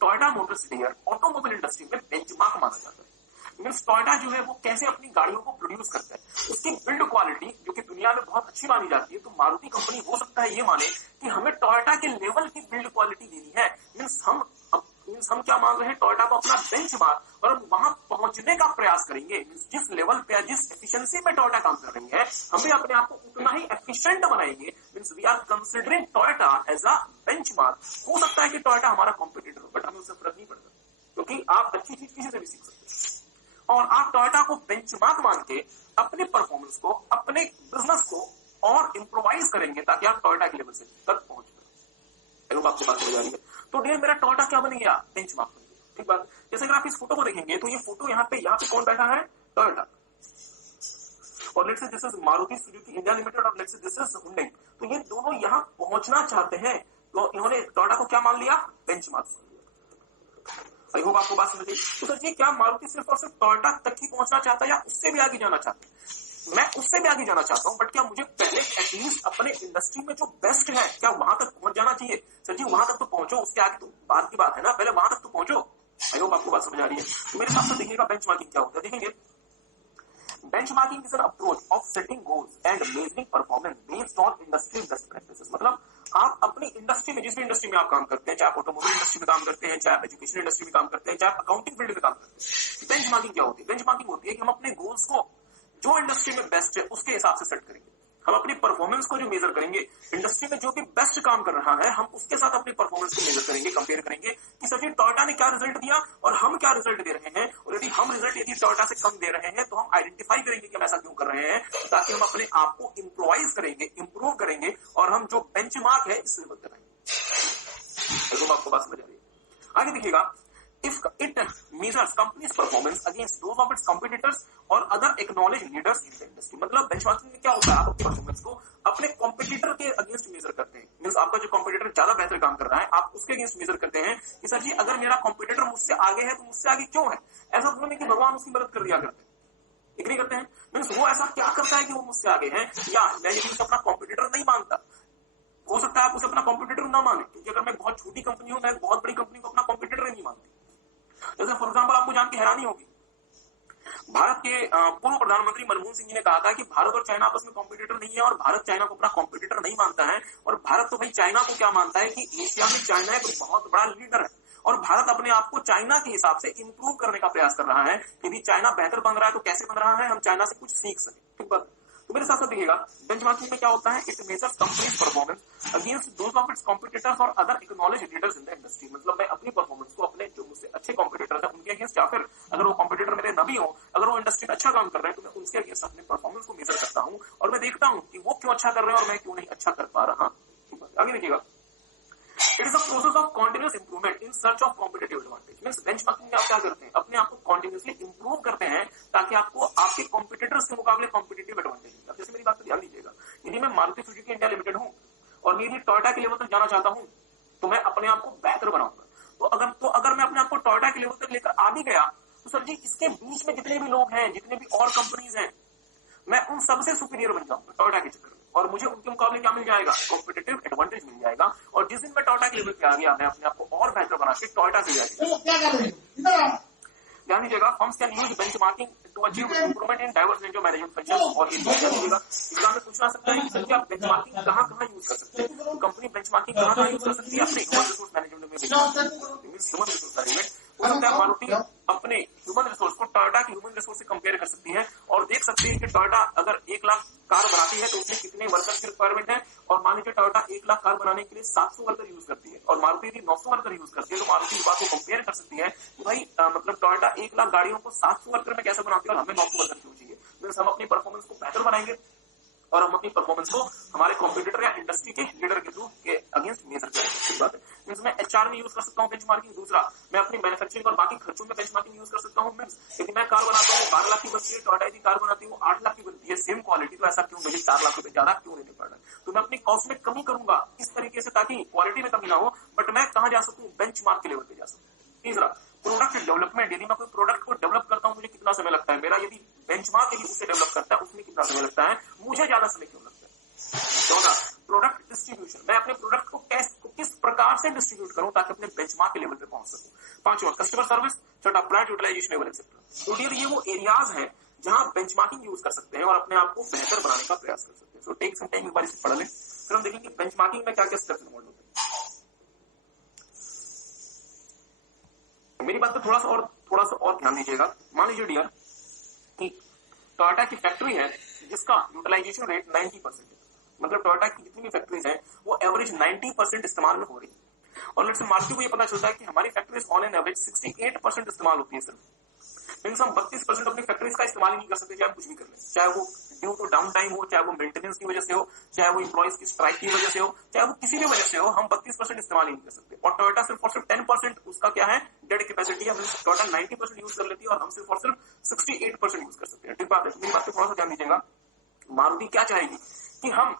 Toyota Motors dear automobile industry में बेंचमार्क माना जाता है। मीन्स टोयोटा जो है वो कैसे अपनी गाड़ियों को प्रोड्यूस करता है, उसकी बिल्ड क्वालिटी जो कि दुनिया में बहुत अच्छी मानी जाती है। तो मारुति कंपनी हो सकता है ये माने कि हमें टोयोटा के लेवल की बिल्ड क्वालिटी देनी है। मीन्स हम क्या मान रहे हैं, टोयोटा को अपना बेंचमार्क, और हम वहां पहुंचने का प्रयास करेंगे। जिस लेवल पे, जिस एफिशिएंसी पे टोयोटा काम कर रही है, हमें अपने आप को उतना ही एफिशिएंट बनाएंगे। Means we are considering Toyota as a benchmark. हो सकता है कि टोयोटा हमारा कॉम्पिटिटर हो, बट हमें उससे फर्क नहीं पड़ता, क्योंकि आप अच्छी चीज किसी से भी सीख सकते हैं। और आप टोयोटा को बेंचमार्क मान के अपने परफॉर्मेंस को, अपने बिजनेस को और इंप्रोवाइज करेंगे ताकि आप टोयोटा के लेवल से तक पहुंच पाए। आपको बात समझ आ रही है? तो डियर मेरा टोयोटा क्या बन गया, बेंचमार्क बन गया। ठीक बात। जैसे अगर आप इस फोटो को देखेंगे तो ये फोटो यहाँ पे कौन बैठा है, टोयोटा। और let's say this is Maruti Suzuki India Limited और let's say this is Hyundai. तो ये दोनों यहाँ पहुंचना चाहते हैं, तो इन्होंने टोयोटा को क्या मान लिया, बेंचमार्क मान लिया। आई होप आपको बात समझ आई। तो सर ये क्या मारुति सिर्फ और सिर्फ टोयोटा तक ही पहुंचना चाहता है या उससे भी आगे जाना चाहता है? मैं उससे भी आगे जाना चाहता हूं, बट क्या मुझे पहले एटलीस्ट अपने इंडस्ट्री में जो बेस्ट है क्या वहां तक पहुंच जाना चाहिए? सर जी वहां तक तो पहुंचो, उसके आगे तो बात की बात है ना, पहले वहां तक तो पहुंचो। आई होप आपको बात समझ आ रही है। तो मेरे हिसाब से देखिएगा बेंचमार्किंग क्या होता है। देखेंगे benchmarking is an approach of setting goals and measuring performance based on industry best practices. मतलब आप अपनी इंडस्ट्री में, जिस भी इंडस्ट्री में आप काम करते हैं, चाहे ऑटोमोबाइल इंडस्ट्री में काम करते हैं, चाहे एजुकेशन इंडस्ट्री में काम करते हैं, चाहे अकाउंटिंग फील्ड में काम करते हैं, बेंचमार्किंग क्या होती है? बेंचमार्किंग होती है कि हम अपने गोल्स को जो इंडस्ट्री में बेस्ट है उसके हिसाब से सेट करेंगे। हम अपनी परफॉर्मेंस को जो मेजर करेंगे, इंडस्ट्री में जो भी बेस्ट काम कर रहा है, हम उसके साथ अपनी परफॉर्मेंस को मेजर करेंगे, कंपेयर करेंगे कि सर जी टोयोटा ने क्या रिजल्ट दिया और हम क्या रिजल्ट दे रहे हैं, और यदि हम रिजल्ट यदि टोयोटा से कम दे रहे हैं तो हम आइडेंटिफाई करेंगे कि हम ऐसा क्यों कर रहे हैं, ताकि हम अपने आप को इम्प्रोवाइज करेंगे, इंप्रूव करेंगे और हम जो बेंचमार्क है इससे बदल करेंगे। आपको बात समझ आ रही है? आगे देखिएगा, if it measures company's performance against those of its competitors or other acknowledged leaders in the industry। मतलब बेंचमार्किंग में क्या होता है, आप अपनी परफॉर्मेंस को अपने कॉम्पिटिटर के अगेंस्ट मेजर करते हैं। मींस आपका जो कॉम्पिटिटर ज्यादा बेहतर काम कर रहा है, आप उसके अगेंस्ट मेजर करते हैं कि सर जी अगर मेरा कॉम्पिटिटर मुझसे आगे है तो मुझसे आगे क्यों है। ऐसा तो नहीं कि भगवान उसकी मदद कर दिया करते हैं, एग्री करते हैं। मींस वो ऐसा क्या करता है कि वो मुझसे आगे है, या मैं यदि उसे अपना कॉम्पिटिटर नहीं मानता, हो सकता है आप उसे अपना कॉम्पिटिटर ना माने, क्योंकि अगर मैं बहुत छोटी कंपनी हूं, मैं बहुत बड़ी कंपनी को अपना कॉम्पिटिटर नहीं मानती। जैसे फॉर एग्जाम्पल आपको जान के हैरानी होगी, भारत के पूर्व प्रधानमंत्री मनमोहन सिंह जी ने कहा था कि भारत और चाइना आपस में कॉम्पिटिटर नहीं है और भारत चाइना को अपना कॉम्पिटिटर नहीं मानता है, और भारत तो भाई चाइना को क्या मानता है कि एशिया में चाइना एक बहुत बड़ा लीडर है और भारत अपने आप को चाइना के हिसाब से इंप्रूव करने का प्रयास कर रहा है। यदि चाइना बेहतर बन रहा है तो कैसे बन रहा है, हम चाइना से कुछ सीख सके। ठीक बात। तो मेरे साथ साथ देखिएगा, बेंचमार्किंग में क्या होता है, it measures company's performance against those of its competitors और other acknowledged leaders in the industry. मतलब मैं अपनी परफॉर्मेंस को अपने जो मुझसे अच्छे कॉम्पिटिटर्स हैं उनके अगेंस्ट, या फिर अगर वो कॉम्पिटिटर मेरे न भी हो, अगर वो इंडस्ट्री में अच्छा काम कर रहे हैं तो मैं उनके अगेंस्ट अपने परफॉर्मेंस को मेजर करता हूं और मैं देखता हूं कि वो क्यों अच्छा कर रहे हैं और मैं क्यों नहीं अच्छा कर पा रहा। आगे देखिएगा, it is a process of continuous improvement in search of competitive advantage. Means benchmarking में आप क्या करते हैं, अपने आप को कॉन्टिन्यूसली इंप्रूव करते हैं ताकि आपको आपके कॉम्पिटिटर्स के मुकाबले कॉम्पिटिटिव एडवांटेज मिले। जैसे मेरी बात पर ध्यान दीजिएगा, यदि मैं मारुति सुजुकी इंडिया लिमिटेड हूं और मैं यदि टोयोटा के लेवल तक जाना चाहता हूं तो मैं अपने आप को बेहतर बनाऊंगा। तो अगर मैं अपने आप को टोयोटा के लेवल तक लेकर आ भी गया तो सर जी इसके बीच में जितने भी लोग हैं, जितने भी और कंपनीज हैं, मैं उन सबसे सुपीरियर बन जाऊंगा टोयोटा के चक्कर में, और मुझे उनके मुकाबले क्या मिल जाएगा, कॉम्पिटिटिव एडवांटेज मिल जाएगा। और जिस दिन मैं टोयोटा के लेवल पे आ गया, मैं अपने आप को और बेहतर बना के टोयोटा से जाएगा। ध्यान दीजिएगा, firms can use benchmarking to achieve improvement in diverse range of management functions. और एग्जाम में पूछना सकता है कि सर आप बेंचमार्किंग कहां यूज कर सकते हैं, कंपनी बेंचमार्किंग कहां यूज कर सकती है, अपने ह्यूमन रिसोर्स मैनेजमेंट में। ह्यूमन रिसोर्स मैनेजमेंट हो सकता है मारुति अपने ह्यूमन रिसोर्स को टोयोटा के ह्यूमन रिसोर्स से कंपेयर कर सकती है और देख सकती है कि टोयोटा अगर 1 लाख कार बनाती है तो उसमें कितने वर्कर्स की रिक्वायरमेंट है, और मान लीजिए टोयोटा 1 लाख कार बनाने के लिए 700 वर्कर यूज करती है और मारुति यदि 900 वर्कर यूज करती है, तो मारुति इस बात को कंपेयर कर सकती है कि भाई मतलब टोयोटा 1 लाख गाड़ियों को 700 वर्कर में कैसे बनाती है और हमें 900 वर्कर क्यों चाहिए। मींस हम अपनी परफॉर्मेंस को बेहतर बनाएंगे और हम अपनी परफॉर्मेंस को हमारे कॉम्पिटिटर या इंडस्ट्री के लीडर के थ्रू के अगेंस्ट मेजर करेंगे। मींस मैं एचआर में यूज कर सकता हूँ बेंचमार्किंग। दूसरा, मैं अपनी मैन्युफैक्चरिंग और बाकी खर्चों में बेंचमार्किंग यूज कर सकता हूँ। मींस यदि मैं कार बनाता हूँ 12 लाख की बनती है, टोयोटा यदि कार बनाती है 8 लाख की बनती है, सेम क्वालिटी, तो ऐसा क्यों मुझे 4 लाख रुपए ज्यादा क्यों नहीं पड़ रहा है। तो मैं अपनी कॉस्ट में कमी करूंगा इस तरीके से ताकि क्वालिटी में कमी ना हो, बट मैं कहां जा सकूं, बेंचमार्क के लेवल पे जा सकूं। तीसरा, प्रोडक्ट डेवलपमेंट। यदि मैं कोई प्रोडक्ट को डेवलप करता हूं मुझे कितना समय लगता है, मेरा यदि बेंचमार्क यदि उसे डेवलप करता है उसमें कितना समय लगता है, मुझे ज्यादा समय क्यों लगता है। चौथा, प्रोडक्ट डिस्ट्रीब्यूशन। मैं अपने प्रोडक्ट को किस प्रकार से डिस्ट्रीब्यूट करूं ताकि अपने बेंचमार्क के लेवल पे पहुंच सकूं। पांचवा, कस्टमर सर्विस। छठा, प्लांट यूटिलाइजेशन लेवल एक्सेट्रा। तो डियर ये वो एरियाज हैं जहां बेंचमार्किंग यूज कर सकते हैं और अपने आप को बेहतर बनाने का प्रयास कर सकते हैं। सो टेक सम टाइम, एक बार इसे पढ़ लें, फिर हम देखेंगे बेंचमार्किंग में क्या क्या स्टेप्स इन्वॉल्व होते हैं। मेरी बात पे थोड़ा सा और ध्यान दीजिएगा। मान लीजिए डियर कि टोयोटा की फैक्ट्री है जिसका यूटिलाइजेशन रेट 90% है, मतलब टोयोटा की जितनी भी फैक्ट्रीज हैं वो एवरेज 90% इस्तेमाल में हो रही है, और लेट्स से मारुति को ये पता चलता है कि हमारी फैक्ट्रीज ऑन एन एवरेज 68% इस्तेमाल होती है सिर्फ। मींस हम 32% अपनी फैक्ट्रीज का इस्तेमाल ही नहीं कर सकते, चाहे कुछ भी कर लें, चाहे वो ड्यू टू डाउन टाइम हो, चाहे वो मेंटेनेंस की वजह से हो, चाहे वो एम्प्लॉइज की स्ट्राइक की वजह से हो, चाहे वो किसी भी वजह से हो, हम 32% इस्तेमाल ही नहीं कर सकते। और टोयोटा सिर्फ और सिर्फ 10% उसका क्या है, डेड कैपेसिटी है। टोयोटा 90% यूज कर लेती है और हम सिर्फ और सिर्फ 68% यूज कर सकते हैं। ठीक बात है। मेरी बात पे थोड़ा सा ध्यान दीजिएगा। मारुति क्या चाहेगी कि हम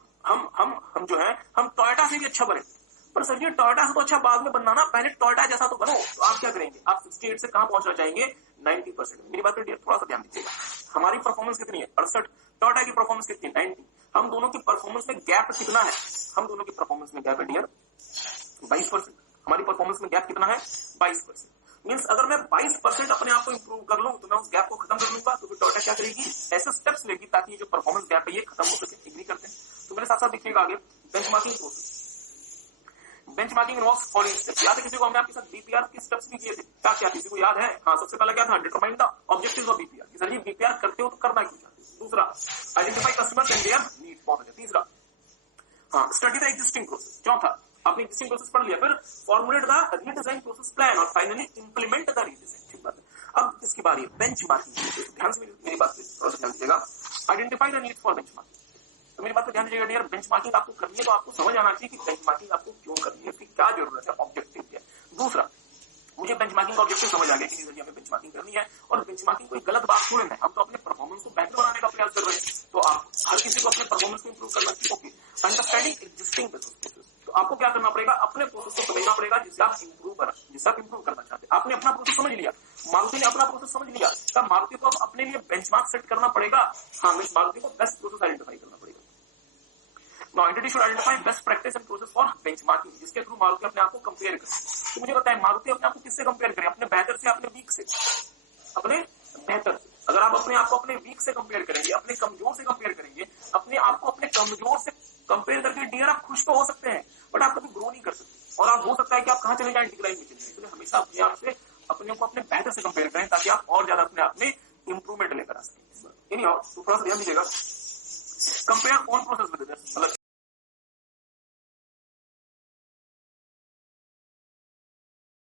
जो है हम टोयोटा से भी अच्छा बने, पर सर ये टोयोटा से तो अच्छा बाद में बनना ना, पहले टोयोटा जैसा तो बनो। तो आप क्या करेंगे, आप 68 से कहां पहुंचना चाहेंगे, 90%। मेरी बात पे थोड़ा सा ध्यान दीजिएगा। हमारी परफॉर्मेंस कितनी है, 68। टोयोटा की परफॉर्मेंस कितनी है, 90। हम दोनों की परफॉर्मेंस में गैप कितना है, हम दोनों की परफॉर्मेंस में गैप है डियर 22%। हमारी परफॉर्मेंस में गैप कितना है, 22%। मींस अगर मैं 22% अपने आप को इंप्रूव कर लूं तो मैं उस गैप को खत्म कर लूंगा। तो फिर टोयोटा क्या करेगी, ऐसे स्टेप्स लेगी ताकि जो परफॉर्मेंस गैप है ये खत्म हो सके। एग्री करते हैं। तो मेरे साथ साथ देखिएगा आगे, benchmarking process. Benchmarking involves following steps. याद है किसी को, हमने आपके साथ बीपीआर के स्टेप्स भी किए थे, क्या क्या किसी को याद है? हाँ, सबसे पहले क्या था, determine the objectives of BPR. Sir ji BPR करते हो तो करना क्यों चाहते हो। दूसरा, identify customers and their need. बहुत अच्छा। तीसरा, हाँ, स्टडी द एग्जिस्टिंग प्रोसेस। चौथा, आपने एग्जिस्टिंग प्रोसेस पढ़ लिया, फिर formulate the redesign process plan और फाइनली इंप्लीमेंट द रीडिजाइन। ठीक बात है। अब इसकी बारी है बेंचमार्किंग। ध्यान से मेरी बात पे थोड़ा सा ध्यान दीजिएगा। Identify the need for benchmarking. तो मेरी बात पे ध्यान दीजिएगा डियर, बेंचमार्किंग आपको करनी है तो आपको समझ आना चाहिए कि बेंचमार्किंग आपको क्यों करनी है, इसकी क्या जरूरत है, ऑब्जेक्टिव क्या है। दूसरा, मुझे बेंचमार्किंग का ऑब्जेक्टिव समझ आ गया कि हमें बेंचमार्किंग करनी है, और बेंचमार्किंग कोई गलत बात थोड़ी है, हम तो अपने परफॉर्मेंस को बेहतर बनाने का प्रयास कर रहे हैं। तो आप हर किसी को अपने परफॉर्मेंस को इंप्रूव करना चाहिए। Okay, understanding existing process. तो आपको क्या करना पड़ेगा, अपने प्रोसेस को समझना पड़ेगा जिससे आप इंप्रूव करना चाहते हैं। आपने अपना प्रोसेस समझ लिया, मारुति ने अपना प्रोसेस समझ लिया, तब मारुति को अब अपने लिए बेंचमार्क सेट करना पड़ेगा। हाँ, मारुति को बेस्ट प्रोसेस आइडेंटिफाई करना पड़ेगा। Now, entity should identify best practice and process for benchmarking, जिसके थ्रू मारुति अपने आप को कंपेयर करे। तो मुझे बताएं, मारुति अपने आप को किससे कंपेयर करे, अपने बेहतर से, अपने वीक से? अपने बेहतर से। अगर आप अपने आप को अपने वीक से कंपेयर करेंगे, अपने कमजोर से कंपेयर करेंगे, अपने आप को अपने कमजोर से कंपेयर करके डियर आप खुश तो हो सकते हैं, बट आप कभी ग्रो नहीं कर सकते। और आप हो सकता है कि आप कहां चले जाए, डिक्लाइन में चले जाए। इसलिए हमेशा अपने आप से, अपने को अपने बेहतर से कंपेयर करें, ताकि आप और ज्यादा अपने आप में इंप्रूवमेंट लेकर आ सकें। थोड़ा सा ध्यान दीजिएगा। Compare own process with others, मतलब